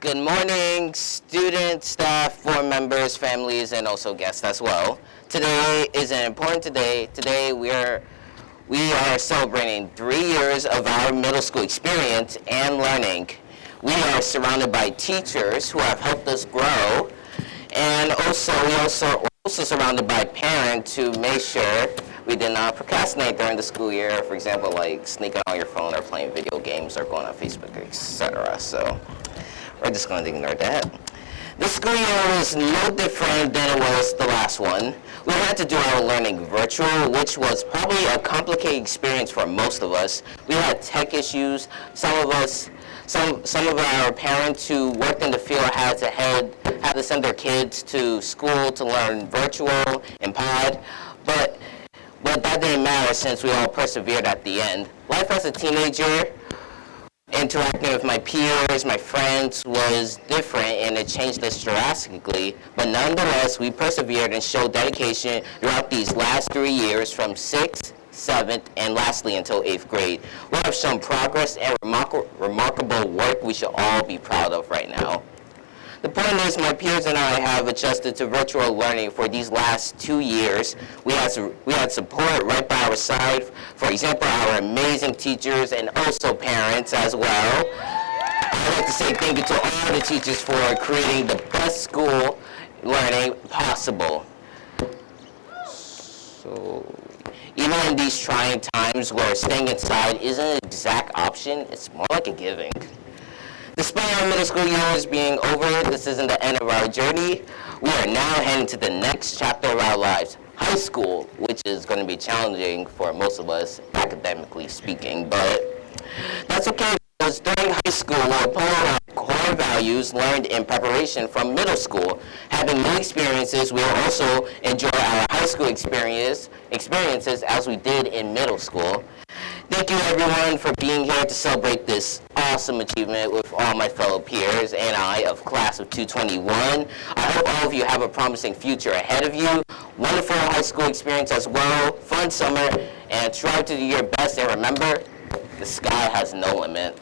Good morning, students, staff, board members, families, and also guests as well. Today is an important day. Today we are celebrating 3 years of our middle school experience and learning. We are surrounded by teachers who have helped us grow, and we're also surrounded by parents who made sure we did not procrastinate during the school year, for example, like sneaking on your phone or playing video games or going on Facebook, etc. So we're just going to ignore that. This school year was no different than it was the last one. We had to do our learning virtual, which was probably a complicated experience for most of us. We had tech issues. Some of our parents who worked in the field had to send their kids to school to learn virtual and pod, but that didn't matter since we all persevered at the end. Life as a teenager, interacting with my peers, my friends, was different, and it changed us drastically. But nonetheless, we persevered and showed dedication throughout these last 3 years, from 6th, 7th, and lastly until 8th grade. We have shown progress and remarkable work we should all be proud of right now. The point is, my peers and I have adjusted to virtual learning for these last 2 years. We had support right by our side. For example, our amazing teachers and also parents as well. I'd like to say thank you to all the teachers for creating the best school learning possible. So, even in these trying times where staying inside isn't an exact option, it's more like a giving. Despite our middle school years being over, this isn't the end of our journey. We are now heading to the next chapter of our lives, high school, which is going to be challenging for most of us, academically speaking, but that's okay, because during high school, we'll apply our core values learned in preparation from middle school. Having new experiences, we'll also enjoy our high school experiences as we did in middle school. Thank you, everyone, for being here to celebrate this awesome achievement with all my fellow peers and I of class of 221. I hope all of you have a promising future ahead of you, wonderful high school experience as well, fun summer, and strive to do your best, and remember, the sky has no limit.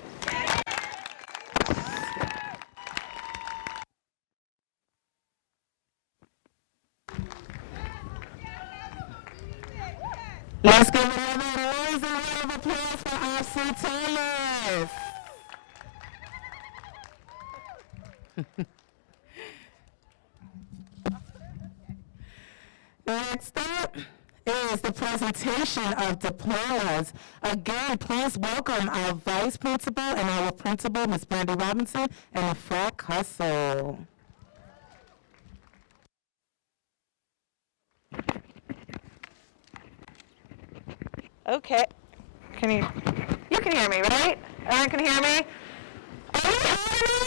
Let's give another amazing round of applause for R.C. Thomas. Next up is the presentation of diplomas. Again, please welcome our Vice Principal and our Principal, Ms. Brandy Robinson, and Fred Cussell. Okay. You can hear me, right? Everyone can hear me? Are you hearing me?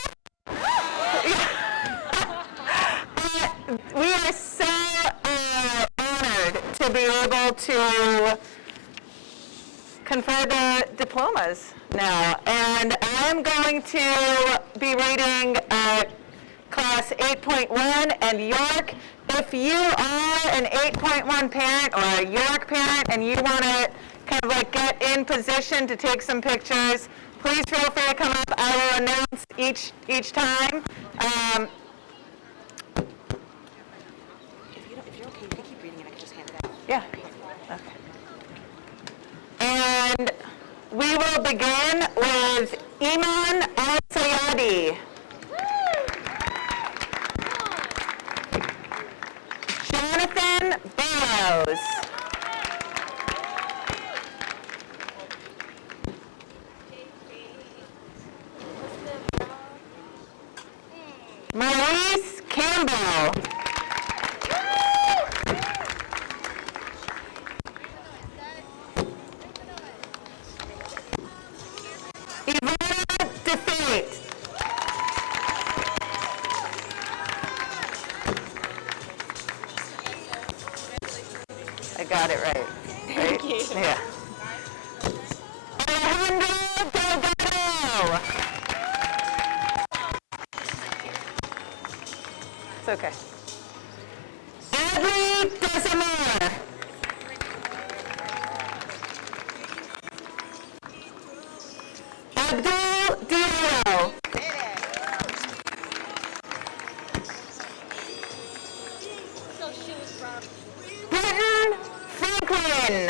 We are so honored to be able to confer the diplomas now. And I'm going to be reading class 8.1 and York. If you are an 8.1 parent or a York parent and you want to kind of like get in position to take some pictures, please feel free to come up. I will announce each time. If you're okay, you can keep reading and I can just hand it out. Yeah. Okay. And we will begin with Iman Al-Sayadi. Jonathan Burrows. Maurice Campbell. Ivana DeFate. I got it right. Thank you. Yeah. Alejandro Delgado. It's okay. Adri Desamar. Abdul Diallo. Britton Franklin.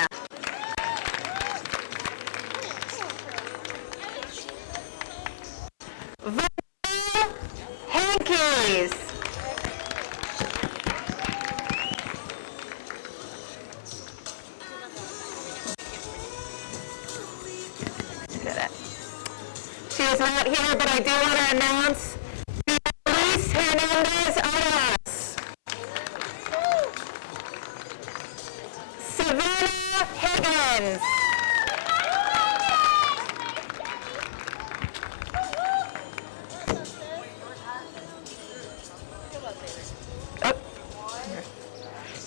Vanessa Hankins. Did it. She is not here, but I do want to announce Luis Hernandez Arias. Savannah Higgins. Oh.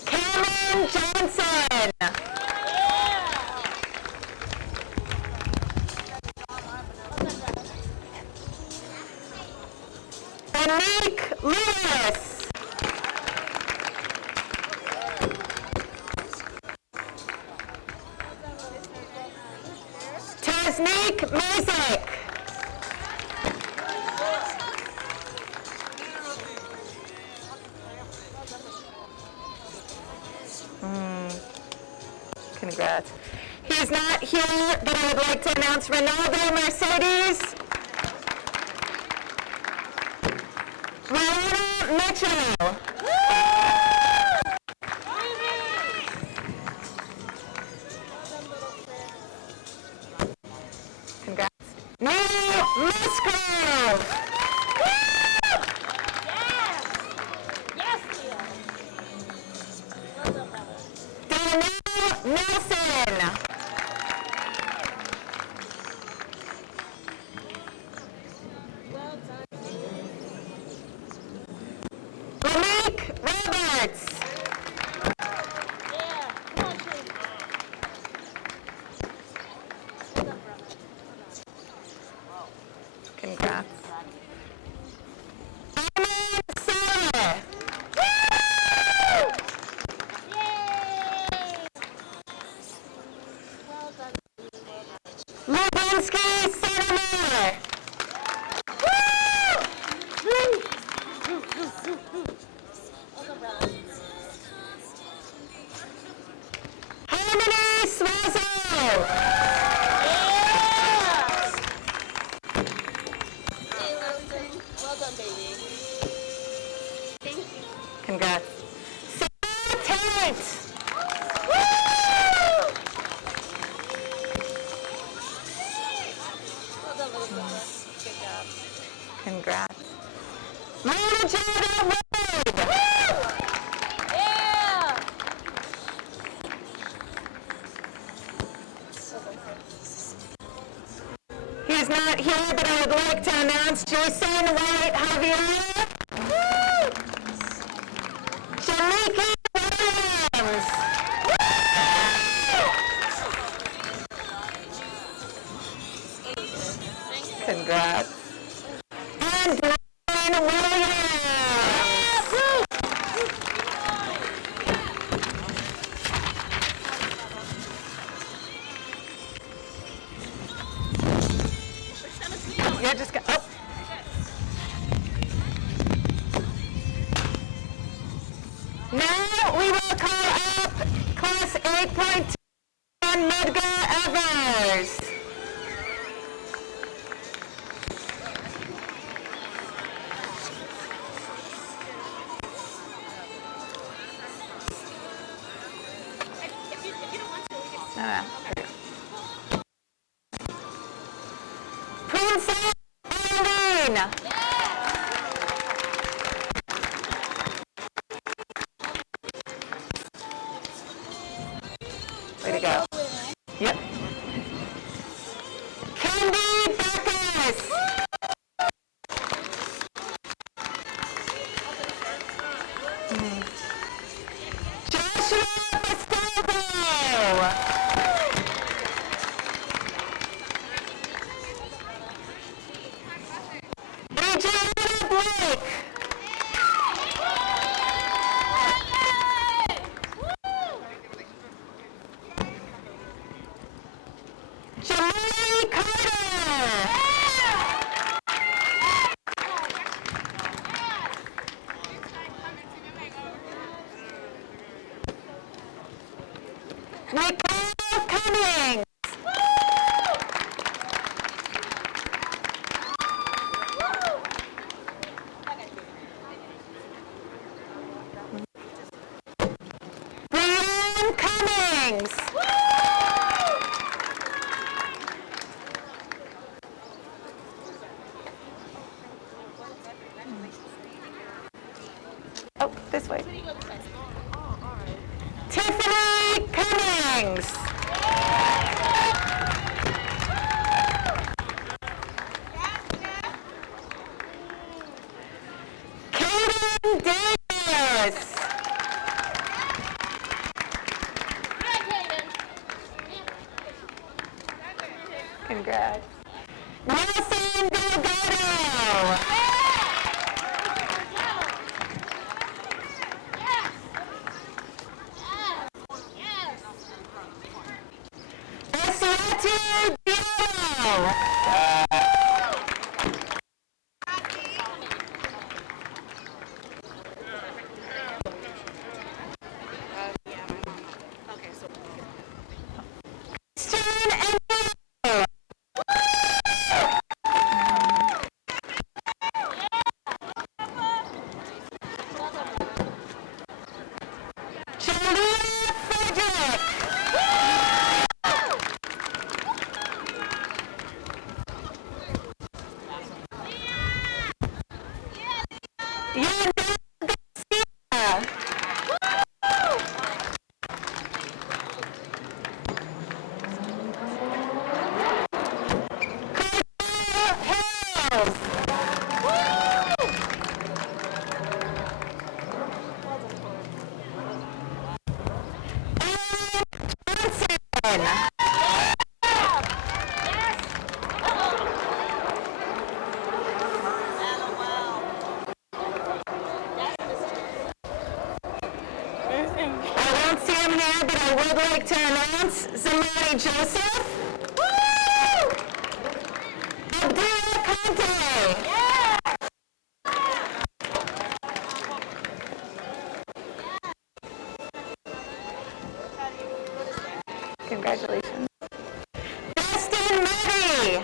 Cameron Johnson. Anique Lewis. Tasnique Music. Congrats. He's not here, but I would like to announce Ronaldo Mercedes. Rowena Mitchell. Congrats. Neil Musgrove. Danielle Nelson. Monique Roberts. Congrats. Emma Sawyer. done, baby. Thank you. Congrats. Sarah Tate. Good job. Congrats. Luna Jordan Wade. Yeah! He's not here, but I would like to announce Jason White Javier. Jamaica Williams. Congrats. And Brian Williams. You're just go. Oh. Now we will call up class 8.2 and Medgar Evers. Princess Eileen. Way to go. Yep. Candy Bacchus. Joshua Pascoe. Adriana Blake. Jamari Carter. Nicole Cummings. Brian Cummings. Oh, this way. Tiffany Cummings. Kaden Davis. Congrats. Nelson Delgado. Esiatu Diallo. Christian Emilio. Jalea Frederick. Yandel Garcia. Cordell Hills. Aaron Johnson. I don't see him here, but I would like to announce Zamari Joseph. Abdullah Conte. Congratulations. Dustin Murray.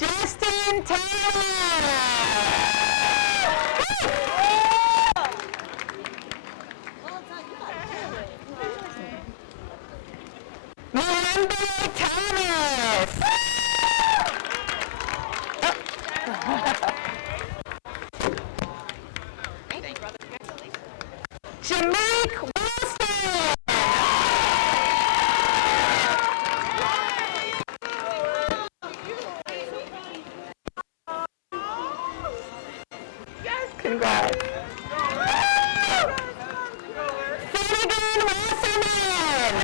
Justin Taylor. Miranda Thomas. Jamaic Wilson. Congrats. Finnegan Wasserman.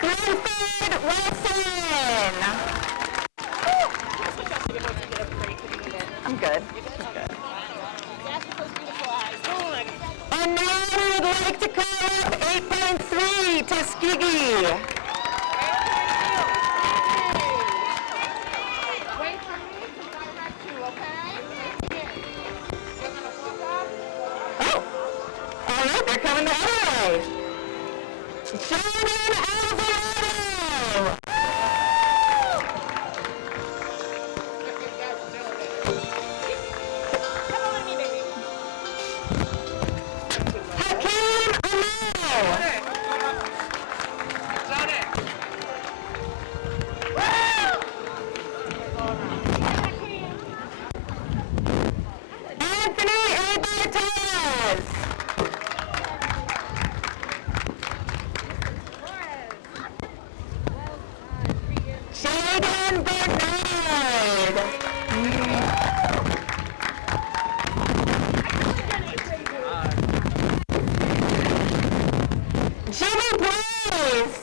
Glenford Wilson. I'm good. And now we would like to call up 8.3 Tuskegee. All right, they're coming the other way. Jordan Alvarado. Hakeem Amel. Anthony Abartez. Jaden Bernard. Jimmy Blaze.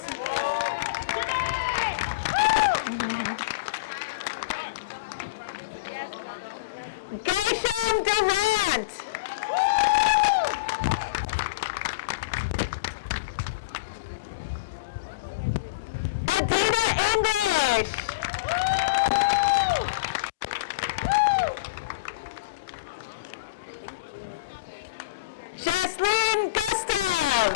Gershon Durant. Adina English. Jocelyn Gustav.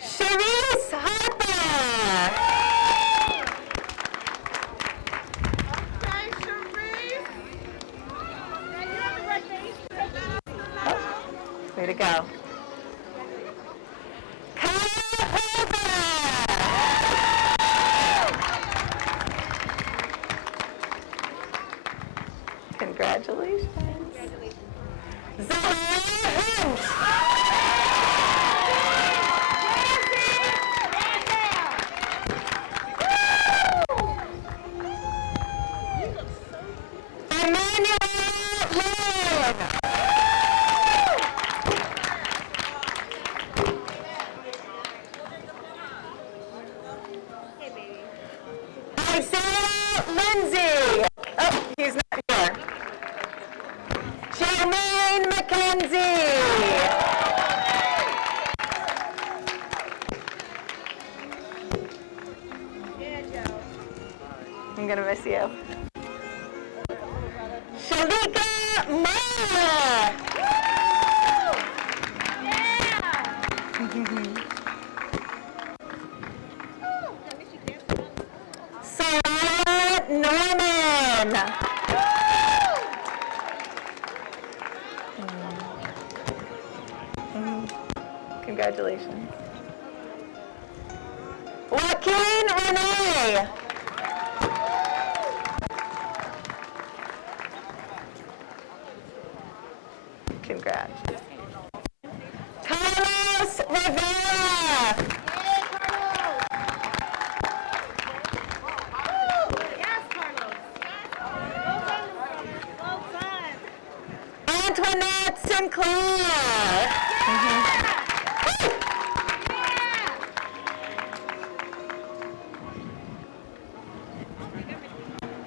Sharice Harper. Way to go. Kyle Hoover. Congratulations. Zahara Hunt. Emmanuel Lynn. Isaiah Lindsay. Oh, he's not here. Jermaine McKenzie. I'm gonna miss you. Shalika Mara. Sarah Norman. Congratulations. Joaquin Renee. Congrats. Carlos Rivera. Antoinette Sinclair.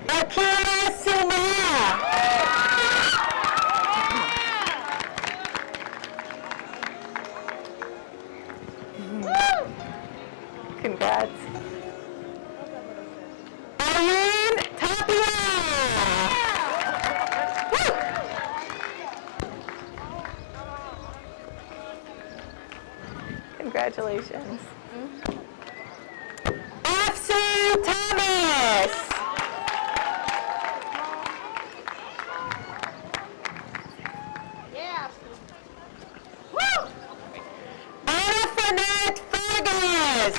Akira Suma. Congratulations. Afsu Thomas. Woo! Anna Fernette Fergus.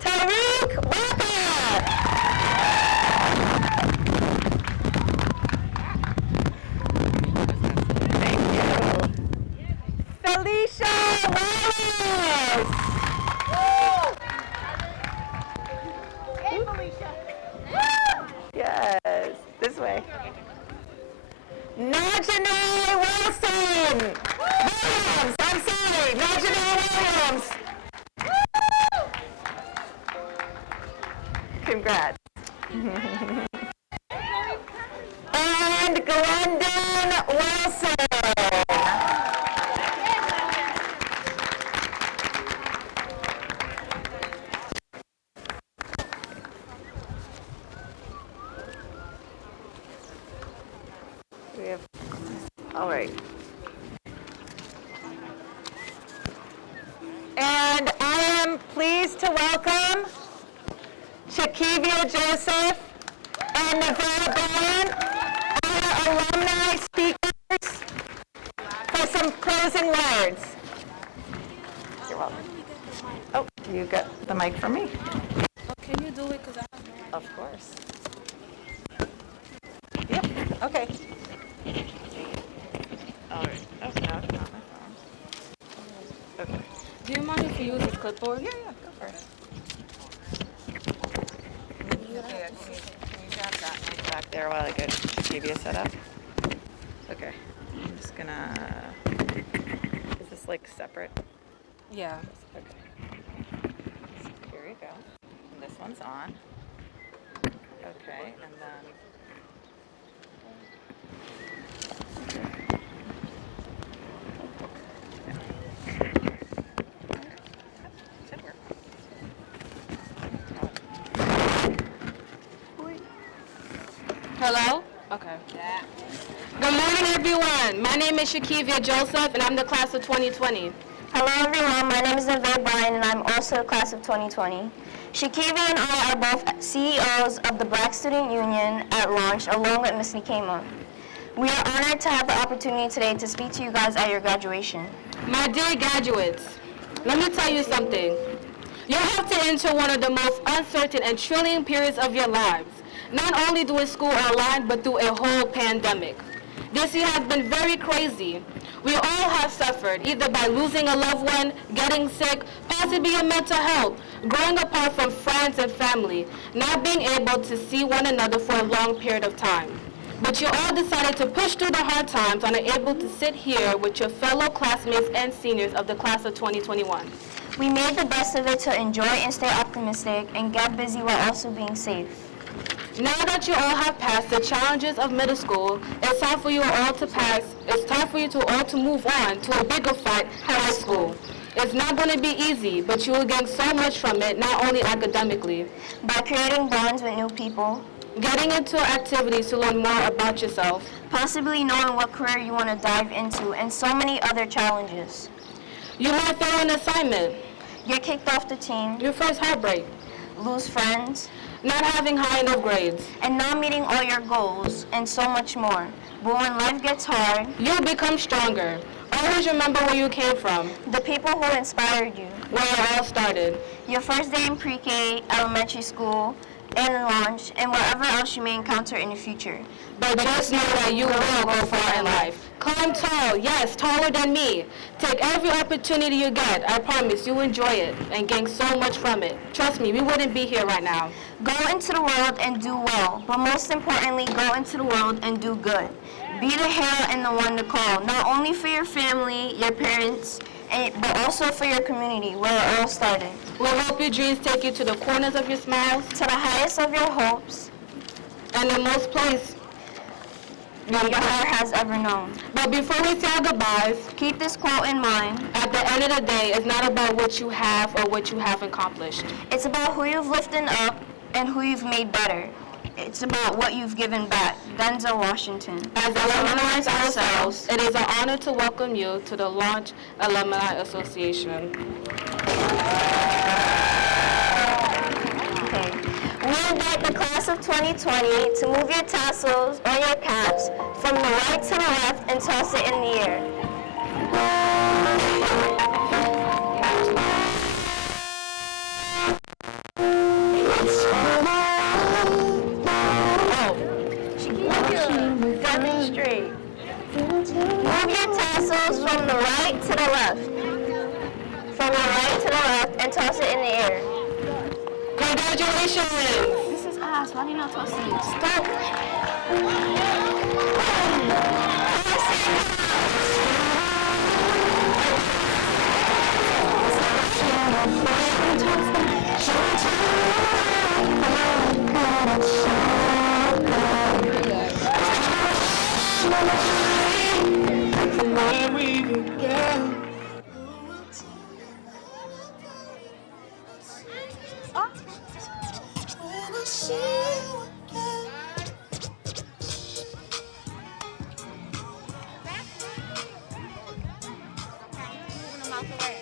Tariq Walker. Felicia Wallace. Hey, Felicia. Yes, this way. Najee Wilson. Williams, I'm sorry, Najee Williams. Congrats. And Glendon Wilson. We have, all right. And I am pleased to welcome Shakivia Joseph and Nevada Bowen, our alumni speakers, for some closing words. You're welcome. Oh, you got the mic for me? Can you do it? Because I Of course. Yep, okay. All right. Oh, no, it's not my phone. Okay. Do you mind if you use this clipboard? Yeah, go for it. Okay, can you grab that mic back there while I get Shakivia set up? Okay. I'm just gonna, is this like separate? Yeah. Okay. Here we go. And this one's on. Okay, and then. Should work. Hello? Okay. Good morning, everyone. My name is Shakivia Joseph, and I'm the class of 2020. Hello everyone, my name is Nevada Bryan and I'm also a class of 2020. Shakivia and I are both CEOs of the Black Student Union at launch along with Ms. Nikema. We are honored to have the opportunity today to speak to you guys at your graduation. My dear graduates, let me tell you something. You have to enter one of the most uncertain and thrilling periods of your lives, not only through school online, but through a whole pandemic. This year has been very crazy. We all have suffered, either by losing a loved one, getting sick, possibly in mental health, growing apart from friends and family, not being able to see one another for a long period of time. But you all decided to push through the hard times and are able to sit here with your fellow classmates and seniors of the class of 2021. We made the best of it to enjoy and stay optimistic and get busy while also being safe. Now that you all have passed the challenges of middle school, it's time for you all to move on to a bigger fight, high school. It's not going to be easy, but you will gain so much from it, not only academically. By creating bonds with new people, getting into activities to learn more about yourself, possibly knowing what career you want to dive into, and so many other challenges. You might fail an assignment, get kicked off the team, your first heartbreak, lose friends, not having high enough grades, and not meeting all your goals, and so much more. But when life gets hard, you'll become stronger. Always remember where you came from, the people who inspired you, where it all started, your first day in pre-K, elementary school, and launch, and whatever else you may encounter in the future. But just know that you will go far in life. Climb tall, yes, taller than me. Take every opportunity you get. I promise you'll enjoy it and gain so much from it. Trust me, we wouldn't be here right now. Go into the world and do well, but most importantly, go into the world and do good. Be the hero and the one to call, not only for your family, your parents, but also for your community, where it all started. We'll hope your dreams take you to the corners of your smiles, to the highest of your hopes, and the most place that your heart has ever known. But before we say our goodbyes, keep this quote in mind. At the end of the day, it's not about what you have or what you haven't accomplished. It's about who you've lifted up and who you've made better. It's about what you've given back. Denzel Washington. As alumni ourselves, it is an honor to welcome you to the Launch Alumni Association. Okay. We invite the class of 2020 to move your tassels or your caps from the right to the left and toss it in the air. Demonstrate. Move your tassels from the right to the left. From the right to the left and toss it in the air. Congratulations! This is ass. Why do you not toss it? Stop. Move them out the way.